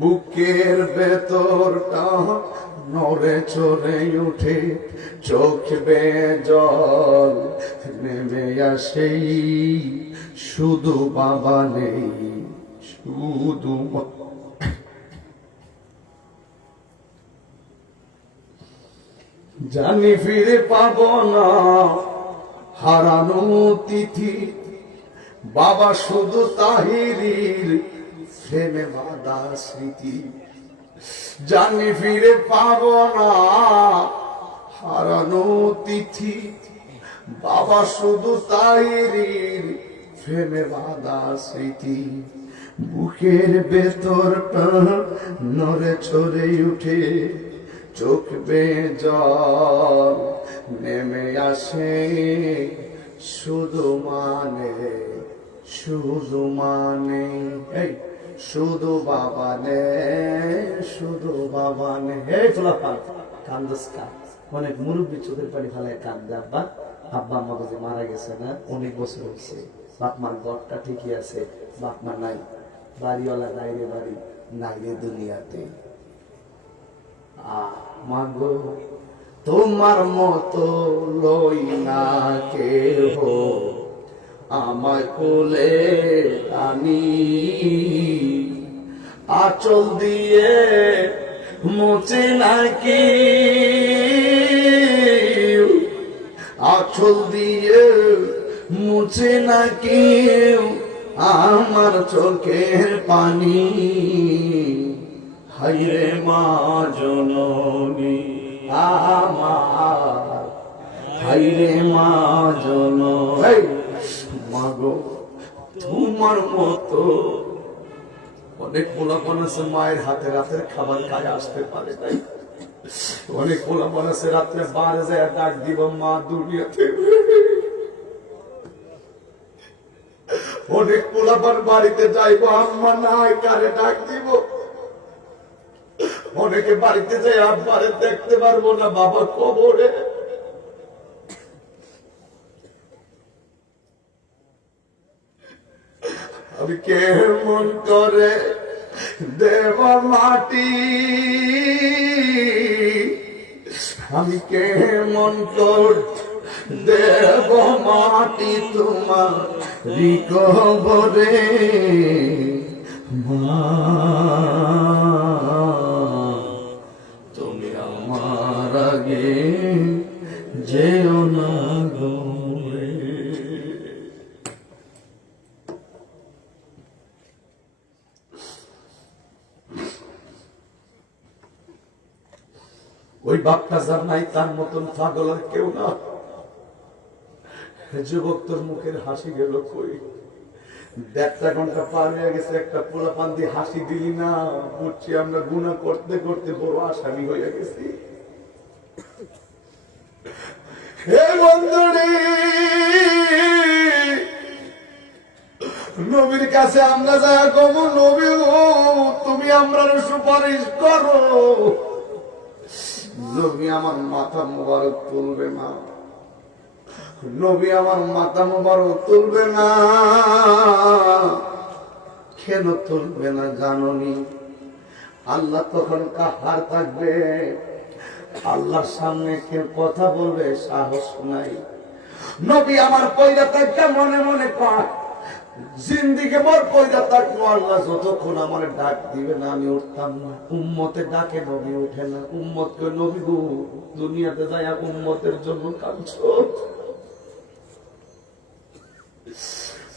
বুকের ভেতরটা নড়ে চড়ে উঠে, চোখ বেয়ে জল নেমে আসে, শুধু বাবা নেই শুধু জানি ফিরে পাবো না হারানো তিথি, বাবা শুধু তাহিরির প্রেমে বাঁধা স্মৃতি। জানি ফিরে পাবো না হারানো তিথি, বাবা শুধু তাহিরির প্রেমে বাঁধা স্মৃতি। বুকের ভেতরটা নড়ে চড়ে উঠে, চোখ বেয়ে জল নেমে আসে, শুধু মানে শুধু মানে এই শুধু বাবা নে, শুধু বাবা নে। এই তোলা কান্দস কান, অনেক মুরব্বী চোখের পানি ফেলায় কান্দে। আব্বা আব্বা আম্মা বুঝে মারা গেছে না, অনেক বছর হচ্ছে, বাপ মার ঘরটা ঠিকই আছে, বাপ মা নাই, বাড়িওয়ালা নাই রে বাড়ি, নাই রে দুনিয়াতে। মাগো তোমার মতো লই না কেহ, আমায় কোলে আনি, আঁচল দিয়ে মোচে নাকি, আঁচল দিয়ে মুছে নাকি, আমার চোখের পানি, হায়রে মা জননী আমার, হায়রে মা জননী। মাগো তোমার মতো অনেক পোলাপন আছে মায়ের হাতে রাতের খাবার খায় আসতে পারে নাই। অনেক পোলাপন আছে রাত্রে বারে যায় ডাক দিব মা দুনিয়াতে। অনেক পোলাপন বাড়িতে যাইবো আম্মা নাই কারে ডাক দিব। অনেকে বাড়িতে যাই আব্বারে দেখতে পারবো না, বাবা কবরে। আমি কেমন করে দেব মাটি, আমি কেমন করে দেব মাটি তোমার কবরে। মা তুমি আমার আগে যেও না গো। ওই বাপটা যার নাই তার মতন পাগল আর কেউ না। যুবক তোর মুখের হাসি গেল কই? 1.5 ঘন্টা পার হয়ে গেছে, একটা পোলাপান দিয়ে হাসি দিলি না। বুঝছি আমরা গুনাহ করতে করতে বড় আসামি হয়ে গেছি। হে বন্ধুরে, নবীর কাছে আমরা যা কম, নবী তুমি আমরা সুপারিশ করো। নবী আমার মাথা মোবারক তুলবে না, নবী আমার মাথা মোবারক তুলবে না। কেন তুলবে না জাননি? আল্লাহ তখন কাহার থাকবে, আল্লাহর সামনে কেউ কথা বলবে সাহস নাই। নবী আমার পয়দা থাকতে মনে মনে পায় জিন্দিকে বর পয়দা থাকলো, আল্লাহ যতক্ষণ আমার ডাক দিবে না আমি উঠতাম না। উম্মতে ডাকে নবী উঠে না। উম্মতকে নবী গো দুনিয়াতে যায় উম্মতের জন্য কাঁদছো।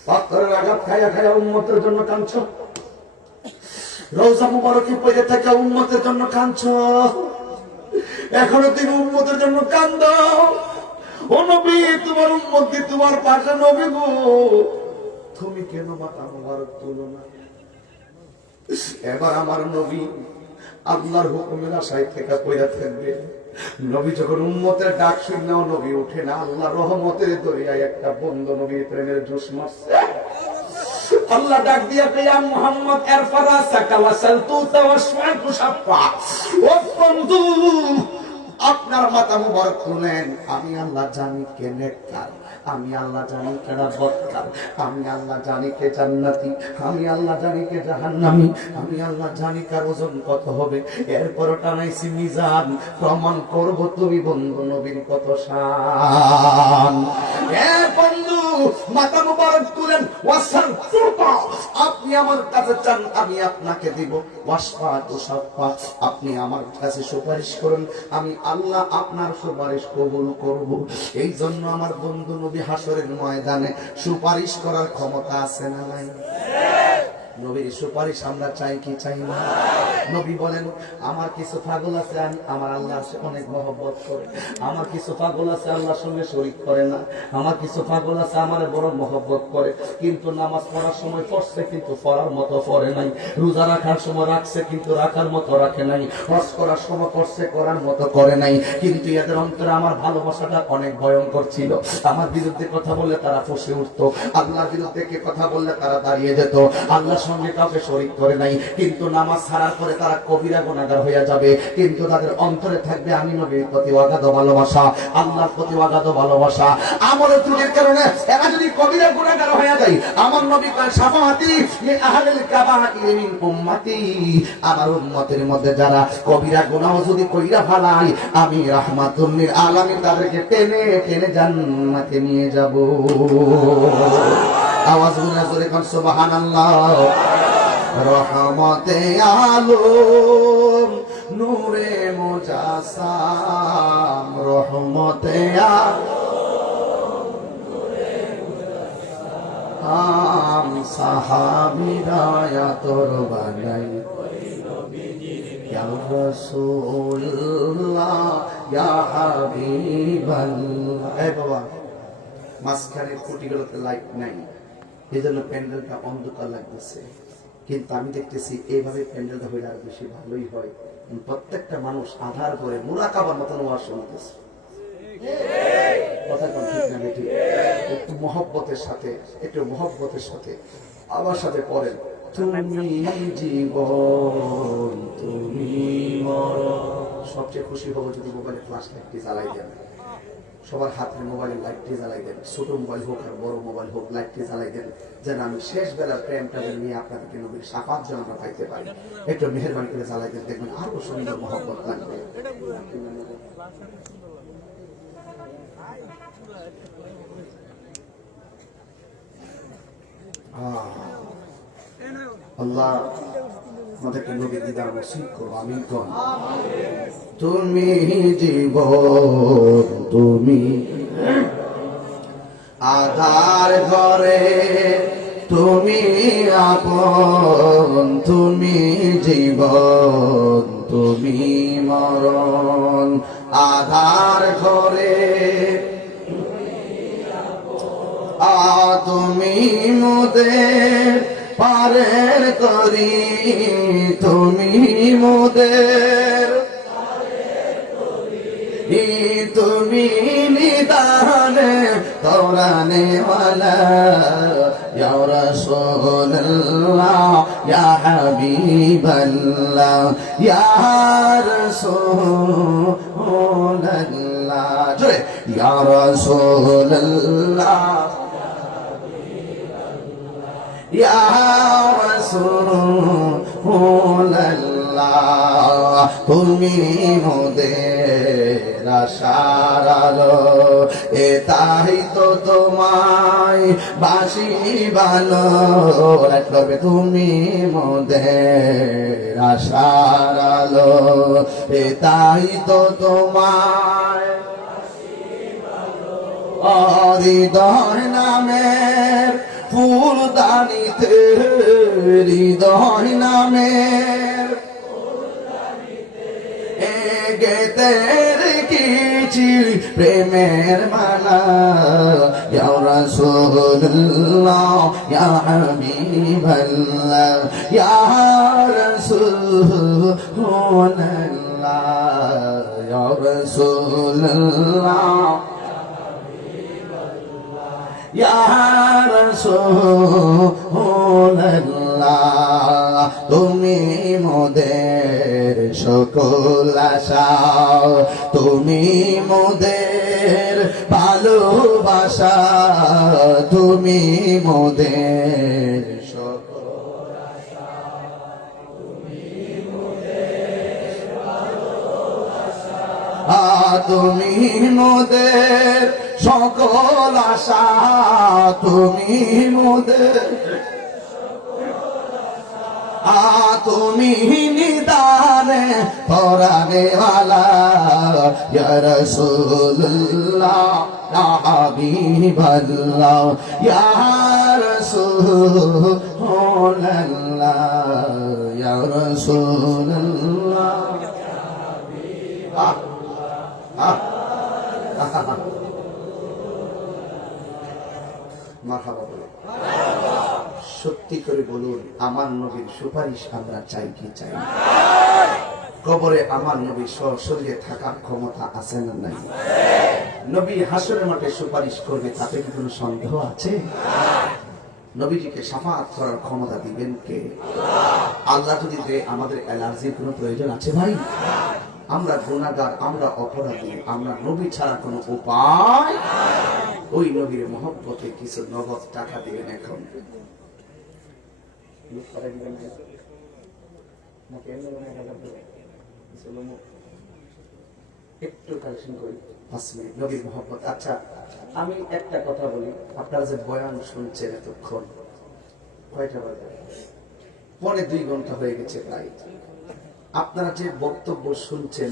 পাথরের আঘাত খাইয়া খাইয়া উম্মতের জন্য কাঁদছো। রওজা মুবারকে পড়ে থাকা উম্মতের জন্য কাঁদছো। এখনো তুমি উম্মতের জন্য কান্দো। ও নবী তোমার উম্মত দিয়ে তোমার পাশে নবী গো, তুমি কেন মাথা মোবারক তুলো না? এবার আমার নবী আল্লাহর হুকুমের আশায় থেকে পড়ে থাকবে। নবী যখন উম্মতের ডাক শুনলেও নবী উঠে না। আল্লাহ রহমতের দরিয়ায় একটা বন্ধ নবীর প্রেমের জোশ মারছে। আল্লাহ ডাক দিয়া ইয়া মুহাম্মদ ইরফা রাসাকা ওয়াসালতু তাওয়াশফা'তু শাফা। ও বন্ধু আপনার মাথা মুবারক তুলেন। আমি আল্লাহ জানি কে নেককার, আমি আল্লাহ জানি কেডা বদকার, আমি আল্লাহ জানি কে জান্নাতি, আমি আল্লাহ জানি কে জাহান্নামী, আমি আল্লাহ জানি কার ওজন কত হবে। এরপর টানাইছি মিজান, প্রমাণ করব তুমি বন্ধু নবীর কত শান। এ বন্ধু মাথা মুবারক তুলেন। ওয়াসালতুকা, আপনি আমার কাছে চান আমি আপনাকে দিব। ওয়াশফা'তু শাফা, আপনি আমার কাছে সুপারিশ করুন, আমি আল্লাহ আপনার সুপারিশ কবুল করব। এই জন্য আমার বন্ধু নবী হাসরের ময়দানে সুপারিশ করার ক্ষমতা আছে না নাই? নবীর সুপারিশ আমরা চাই কি চাই না? নবী বলেন আমার কিছু পাগল আছে, আমার আল্লাহ আছে অনেক মহব্বত করে। আমার কিছু পাগল আছে আল্লাহর সঙ্গে শরীক করে না। আমার কিছু পাগল আছে আমার বড় মহব্বত করে, কিন্তু নামাজ পড়ার সময় পড়ছে কিন্তু পড়ার মতো পড়ে নাই। রোজা রাখার সময় রাখছে কিন্তু রাখার মতো রাখে নাই। হজ করার সময় করছে করার মতো করে নাই। কিন্তু এদের অন্তরে আমার ভালোবাসাটা অনেক ভয়ঙ্কর ছিল। আমার বিরুদ্ধে কথা বললে তারা ফসে উঠতো, আল্লাহর বিরুদ্ধে কে কথা বললে তারা দাঁড়িয়ে যেত। আল্লাহর সঙ্গে কাউকে শরীক করে নাই, কিন্তু নামাজ ছাড়ার পরে তারা কবিরা গুনাহগার হয়ে যাবে। কিন্তু তাদের অন্তরে থাকবে আমি নবীর প্রতি অগাধ ভালোবাসা, আল্লাহর প্রতি অগাধ ভালোবাসা। আমলের ত্রুটির কারণে এরা যদি কবিরা গুনাহগার হয়ে যায়, আমার নবী কয় শাফাআতি মিন আহলিল কাবাইর মিন উম্মতি, আমার উম্মতের মধ্যে যারা কবিরা গুনাহ যদি কইরা ফেলায় আমি রাহমাতুল লিল আলামিন তাদেরকে টেনে টেনে জান্নাতে নিয়ে যাব। আওয়াজ গুনা জোরে কোন সুবহানাল্লাহ। রহমতে আলম নূরে মুজাসসাম, রহমতে আলম সাহাবীরা আতর বানাই ইয়া রাসূলুল্লাহ ইয়া হাবিবাল্লাহ। এই বাবা, মাঝখানে খুঁটিগুলোতে লাইট নাই, এই জন্য প্যান্ডেলটা অন্ধকার লাগতেছে। কিন্তু আমি দেখতেছি এইভাবে প্যান্ডেলটা হইলে আর বেশি ভালোই হয়। প্রত্যেকটা মানুষ আধার করে মুরাকাবার মতন ওয়াজ শুনতেছে। কথা কোন ঠিক না বেটি? একটু মহব্বতের সাথে, একটু মহব্বতের সাথে আমার সাথে পড়েন, তুমি জীবন তুমি মরণ। সবচেয়ে খুশি হবো যদি মোবাইলের ফ্ল্যাশ লাইটটি জ্বালাই দেন, সবার হাতের মোবাইলের লাইটটি জ্বালাই দেন, ছোট মোবাইল হোক আর বড় মোবাইল হোক, লাইটটি জ্বালাই দেন, যেন আমি শেষ বেলার প্রেমটা নিয়ে আপনাদেরকে নবীর শাফাত যেন আমরা পাইতে পারি। একটু মেহেরবানি করে জ্বালাই দেন, দেখবেন আরো সুন্দর মহব্বত লাগবে। আল্লাহ আমাদেরকে নবীর দিদার নসিব করো, আমিন কোন। তুমি জীবন তুমি আধার ঘরে, তুমি আপন তুমি জীবন তুমি মরণ। আধার ঘরে তুমি মোদের পারের করি, তুমি মোদের তুমি নিদানে তৌরানে ওয়ালা ইয়া রাসূলুল্লাহ ইয়া হাবিবাল্লাহ ইয়া রাসূলুল্লাহ। জোরে ইয়া রাসূলুল্লাহ ইয়া রাসূলুল্লাহ, তুমি মোদের আশার আলো, এ তাই তো তোমায় বাসি ভালো রাখবে। তুমি মোদের আশার আলো, এ তাই তো তোমায় হৃদয় নামের ফুলদানিতে, হৃদয় নামের গেতে রেখেছি প্রেমের মালা। ইয়া রাসূলুল্লাহ ইয়া হাবিবাল্লাহ ইয়া রাসূলুল্লাহ ইয়া রাসূলুল্লাহ ইয়া রাসূলুল্লাহ, তুমি মোদের সকল আশা, তুমি মোদের ভালোবাসা, তুমি মোদের সকল আশা, তুমি মোদের ভালোবাসা, তুমি মোদের সকল আশা, তুমি মোদের তুমি নিদানে পরানে ওয়ালা ইয়া রাসূলুল্লাহ ইয়া হাবিবাল্লাহ ইয়া রাসূলুল্লাহ ইয়া রাসূলুল্লাহ। মারহাবা বলে সত্যি করে বলুন, আমার নবীর সুপারিশ আমরা চাই কি চাই? কবরে আমার নবীর শরীরে থাকার ক্ষমতা আছে না নাই? নবী হাসরের মাঠে সুপারিশ করবে, তাতে কি কোনো সন্দেহ আছে? নবীজিকে শাফাআত করার ক্ষমতা দিবেন কে? আল্লাহ যদি দেয়, আমাদের অ্যালার্জির কোনো প্রয়োজন আছে ভাই? আমরা গুনাহগার, আমরা অপরাধী, আমরা নবী ছাড়া কোনো উপায়। ওই নবীর মহব্বতে কিছু নগদ টাকা দিবেন। এখন একটু কালেকশন করি 5 মিনিট নবীর মহব্বত। আচ্ছা, আমি একটা কথা বলি, আপনারা যে বয়ান শুনছেন এতক্ষণ, কয়টা বাজে? 1.25 ঘন্টা হয়ে গেছে প্রায়। আপনারা যে বক্তব্য শুনছেন,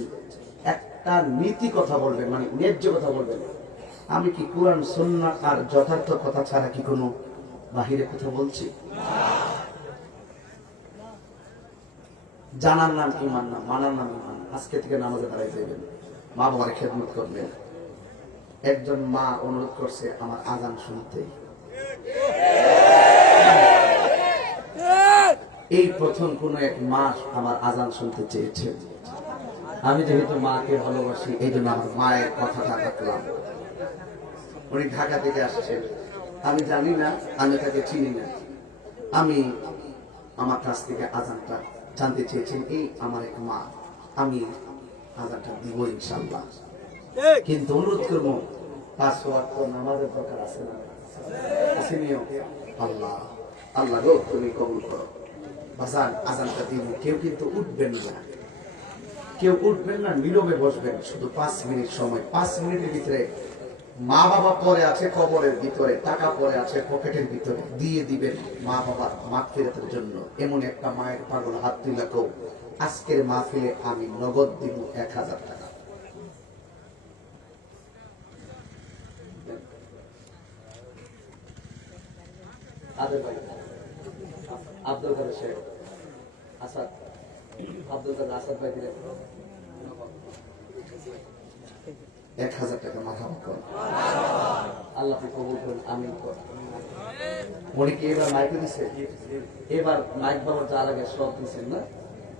একটা নীতি কথা বলবেন, মানে ন্যায্য কথা বলবেন। আমি কি কোরআন সুন্নাহ আর যথার্থ কথা ছাড়া কি কোনো বাহিরে কথা বলছি? জানার নাম ইমান না, মানার নাম ইমান। আজকে থেকে নামাজে দাঁড়াই যাবেন, মা বাবার খেদমত করবেন। একজন মা অনুরোধ করছে আমার আজান শুনতে। এই প্রথম কোন এক মা আমার আজান শুনতে চেয়েছে। আমি যেহেতু মাকে ভালোবাসি, এই জন্য আমার মায়ের কথাটা রাখলাম। উনি ঢাকা থেকে আসছেন, আমি জানি না, আমি তাকে চিনি না। আমি আমার কাছ থেকে আজানটা জানতে চেয়েছেন, এই আমার এক মা, আমি আজানটা দিব ইনশাআল্লাহ। কিন্তু অনুরোধ করবো 5 ওয়াক্ত নামাজের দরকার আছে না? আল্লাহ আল্লাহ গো, তুমি কবুল করো। বাজান আজানটা দিব। কেউ কিন্তু উঠবেন না, কেউ উঠবেন না, নীরবে বসবেন। শুধু 5 মিনিট সময়। 5 মিনিটের ভিতরে মা বাবা পরে আছে কবরের ভিতরে, টাকা পরে আছে পকেটের ভিতরে, দিয়ে দিবেন মা বাবার মাগফিরাতের জন্য। এমন একটা মায়ের পাগল হাত তুলে কও, আজকের মাহফিলে আমি নগদ দিব 1000 টাকা। আব্দুল কাদের শেখ আসাদ, আব্দুল কাদের আসাদ ভাই দিলেন 1000 টাকা। মারহাবা কর, আল্লাহ কবুল করুন, আমিন কর। মনে কি এবার মাইকে দিছে? এবার মাইক বাবার যার আগে সব দিচ্ছেন না,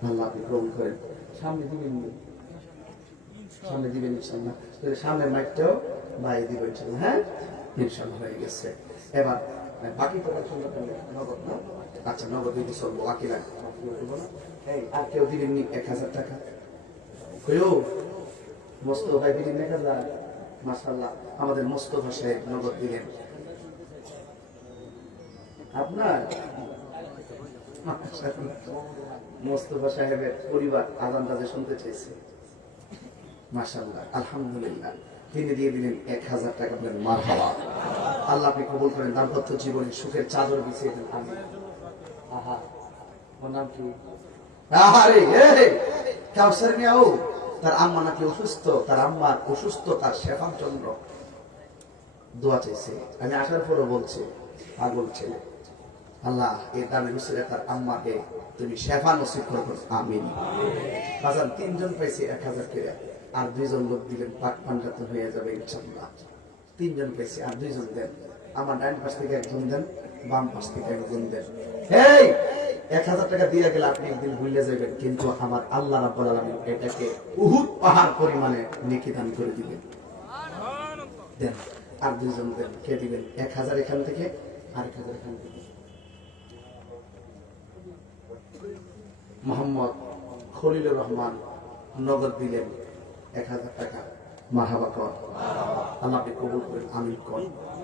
আল্লাহ আপনি কবুল করেন। সামনে দিবেন, সামনে দিবেন ইনশাআল্লাহ। সামনের মাইকটাও ভাই দিবেন ইনশাআল্লাহ। হ্যাঁ ইনশাআল্লাহ হয়ে গেছে। এবার বাকি তো নগদ না? আচ্ছা নগদ দিতে চলবো, বাকি লাগবে আর কেউ দিবেননি 1000 টাকা? কেউ? মোস্তফা ভাই দিলেন 1000। মাশাআল্লাহ, আমাদের মোস্তফা সাহেব নগদ দিলেন। আপনার মোস্তফা সাহেবের পরিবার আজানটা যে শুনতে চেয়েছে, মাশাআল্লাহ আলহামদুলিল্লাহ, তিনি দিয়ে দিলেন 1000 টাকা। বলেন মারহাবা। আল্লাহ আপনি কবুল করেন, দাম্পত্য জীবনে সুখের চাদর বিছিয়ে দেন। আমি আহা, ওর নাম কি? আহারে কাউসার মিয়াও, তার আম্মা নাকি অসুস্থ, তার আম্মার অসুস্থ, তার শেফার জন্য দোয়া চাইছে। আমি আসার পরও বলছি, পাগল ছেলে, আল্লাহ এই দানের উসিলায় তার আম্মাকে তুমি শেফা নসিব করো, আমিন। বাজান 3 জন পাইছে 1000 করে, আর 2 জন লোক দিলেন পাক পাঞ্জাতে হয়ে যাবে ইনশাআল্লাহ। 3 জন পাইছে, আর 2 জন দেন। আমার ডান পাশ থেকে একজন দেন, বাম পাশ থেকে একজন দেন। এই 1000 টাকা দিয়ে গেলে আপনি একদিন ভুলে যাবেন, কিন্তু আমার আল্লাহ রাব্বুল আলামিন এটাকে উহুদ পাহাড় পরিমাণে নেকি দান করে দিবেন। দেন, আর 2 জন দেন। কে দিবেন? 1000 এখান থেকে, আর 1000 এখান থেকে। মোহাম্মদ খলিলুর রহমান নগদ দিলেন 1000 টাকা। মারহাবা কর, আল্লাহ আপনি কবুল করেন, আমিন কর।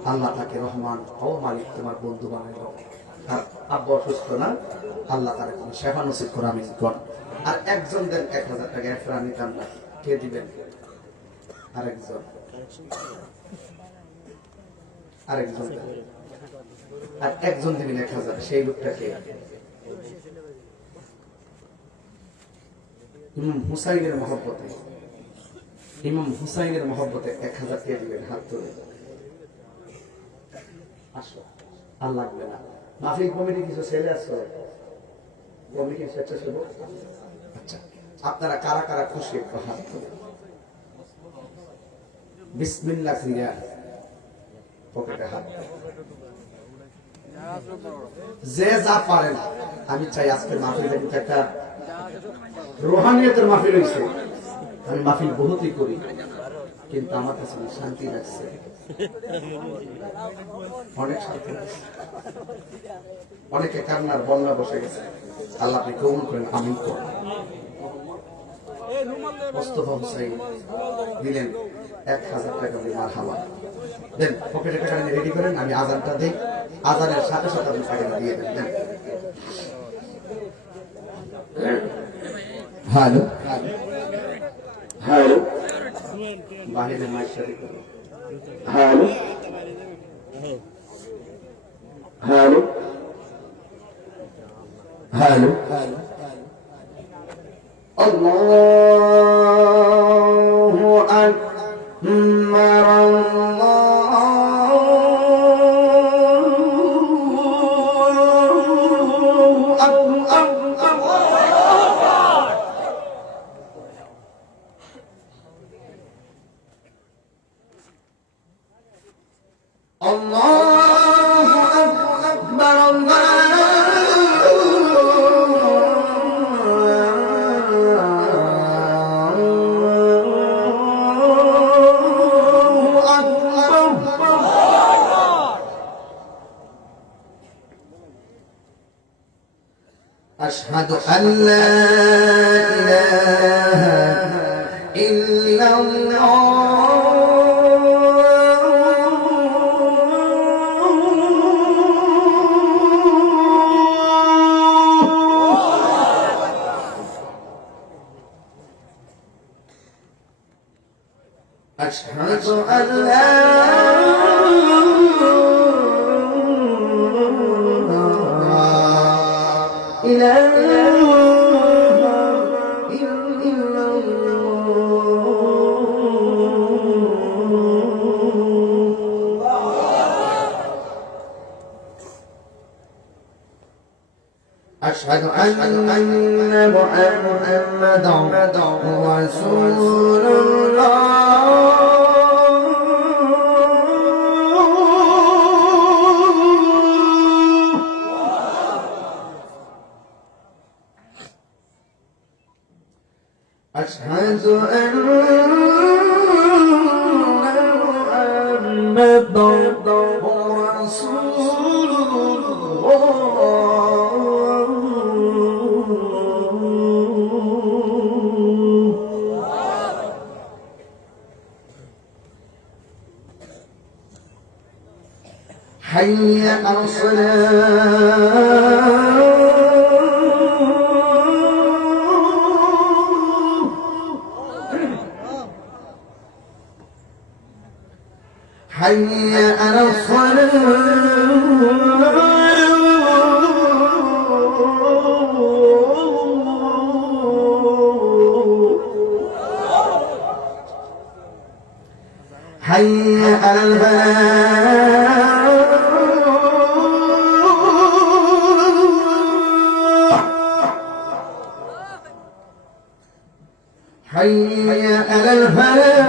আল্লাহ তাকে রহমান ও মালিক তোমার বন্ধু বানাইল। আর আব্বা অসুস্থ না, আল্লাহ তার শেফা নসিব করে, আমিন কর। আর একজন দেন 1000 টাকা, এফরানি কান্না। কে দিবেন? আরেকজন, আরেকজন দেন। আর একজন দিবেন 1000, সেই লোকটাকে ইমাম হুসাইনের মহব্বতে, ইমাম হুসাইনের মহব্বতে 1000 কে দিবেন? হাত তুলে আসো, আর লাগবে না। মাহফিল কমিটি কিছু ছেলে আছে, কমিটির স্বেচ্ছাসেবক। আচ্ছা, আপনারা কারা কারা খুশি একটু হাত তুলে বিসমিল্লাহ ক্রিয়া পকেটে হাত। যে যা পারেন। আমি চাই আজকের মাহফিল একটা রোহানিয়তের মাহফিল হয়েছে। আমি মাহফিল বহুতই করি, কিন্তু আমার কাছে শান্তি লাগছে, অনেক শান্তি লাগছে। অনেকে কান্নার বন্যা বসে গেছে। আল্লাহ আপনি কবুল করেন, আমিন করেন। মোস্তফা হুসাইন দিলেন 1000 টাকা। মারহাবা দেন, পকেটে টাকা নিয়ে রেডি করেন, আমি আজানটা দিই। আজানের সাথে সাথে আপনি টাকা দিয়ে দেন। দেন। হ্যালো হ্যালো, বাহিরে মাইক সারি করুন। হ্যালো হ্যালো হ্যালো, আল্লাহু আকবার, আল্লাহু আল্লা ইলাহা ইল্লাল্লাহ আশহাদু আল্লা أشهد أن محمدا رسول الله أشهد أن محمدا رسول الله حي على الصلاة حي على الصلاة حي على الفلاح حي على الفلاح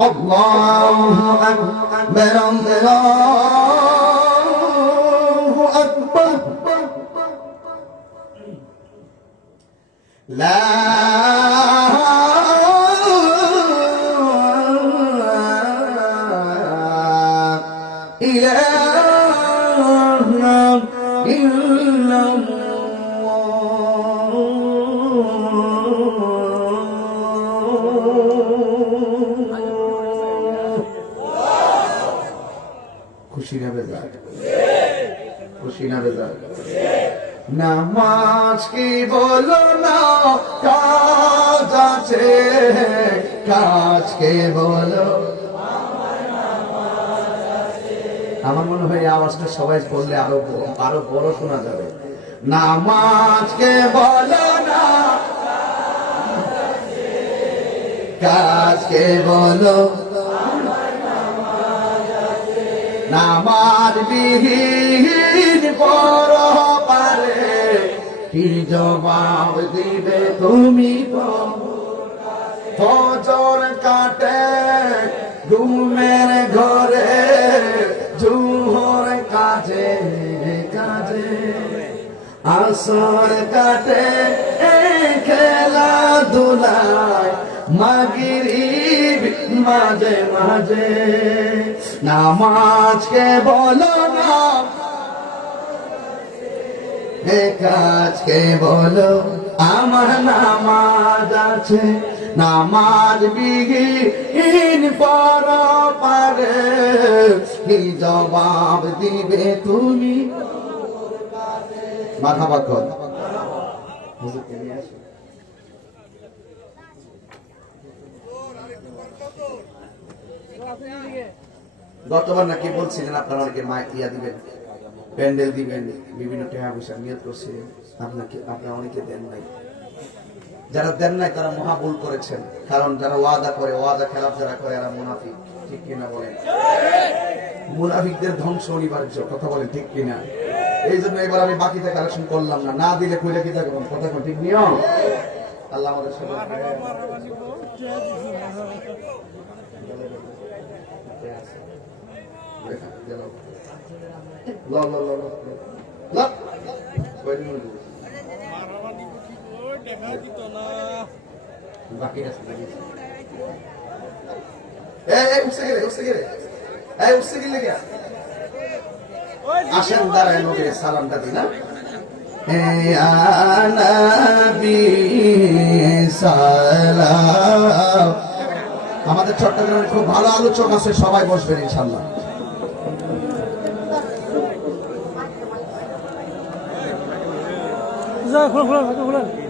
الله أكبر الله أكبر لا إله إلا খুশি না বেজার খুশি না বেজার নামাজ কি বলো না কাজ আছে কাজ কে বলো আমার মনে হয় আওয়াজটা সবাই বললে আরো বড় শোনা যাবে নামাজ কে বলো না কাজ কে বলো নামাজ বিহীন পর পারে কি জবাব দিবে তুমি ফজর কাটে ঘুমের ঘরে জোহর কাজে কাজে আসর কাটে খেলাধুলায় মাগরিব মাঝে মাঝে নামাজকে বলো না কাজকে বলো আমার নামাজ আছে নামাজ বিহীন পর পারে কি জবাব দিবে তুমি মারহাবা কর হুজুরকে নিয়ে আসো গতবার নাকি বলছিলেন আপনারা অনেকে মাইক ইয়া দিবেন প্যান্ডেল দিবেন বিভিন্ন টাকা পয়সা নিয়ত করছিলেন আপনারা অনেকে দেন নাই যারা দেন নাই তারা মহা ভুল করেছেন কারণ যারা ওয়াদা করে ওয়াদা খেলাফ যারা করে এরা মুনাফিক ঠিক কিনা বলেন মুনাফিকদের ধ্বংস অনিবার্য কথা বলেন ঠিক কিনা এই জন্য এবার আমি বাকিতে কালেকশন করলাম না না দিলে কইলে কি থাকবে কথা ঠিক নিয়ম আল্লাহ আমাদের সবাই বাকি আছে আসেন দাঁড়ায় নবীর সালামটা দিন। সালাম। আমাদের চট্টগ্রামে খুব ভালো আলোচক আছে, সবাই বসবেন ইনশাল্লাহ। খুলেন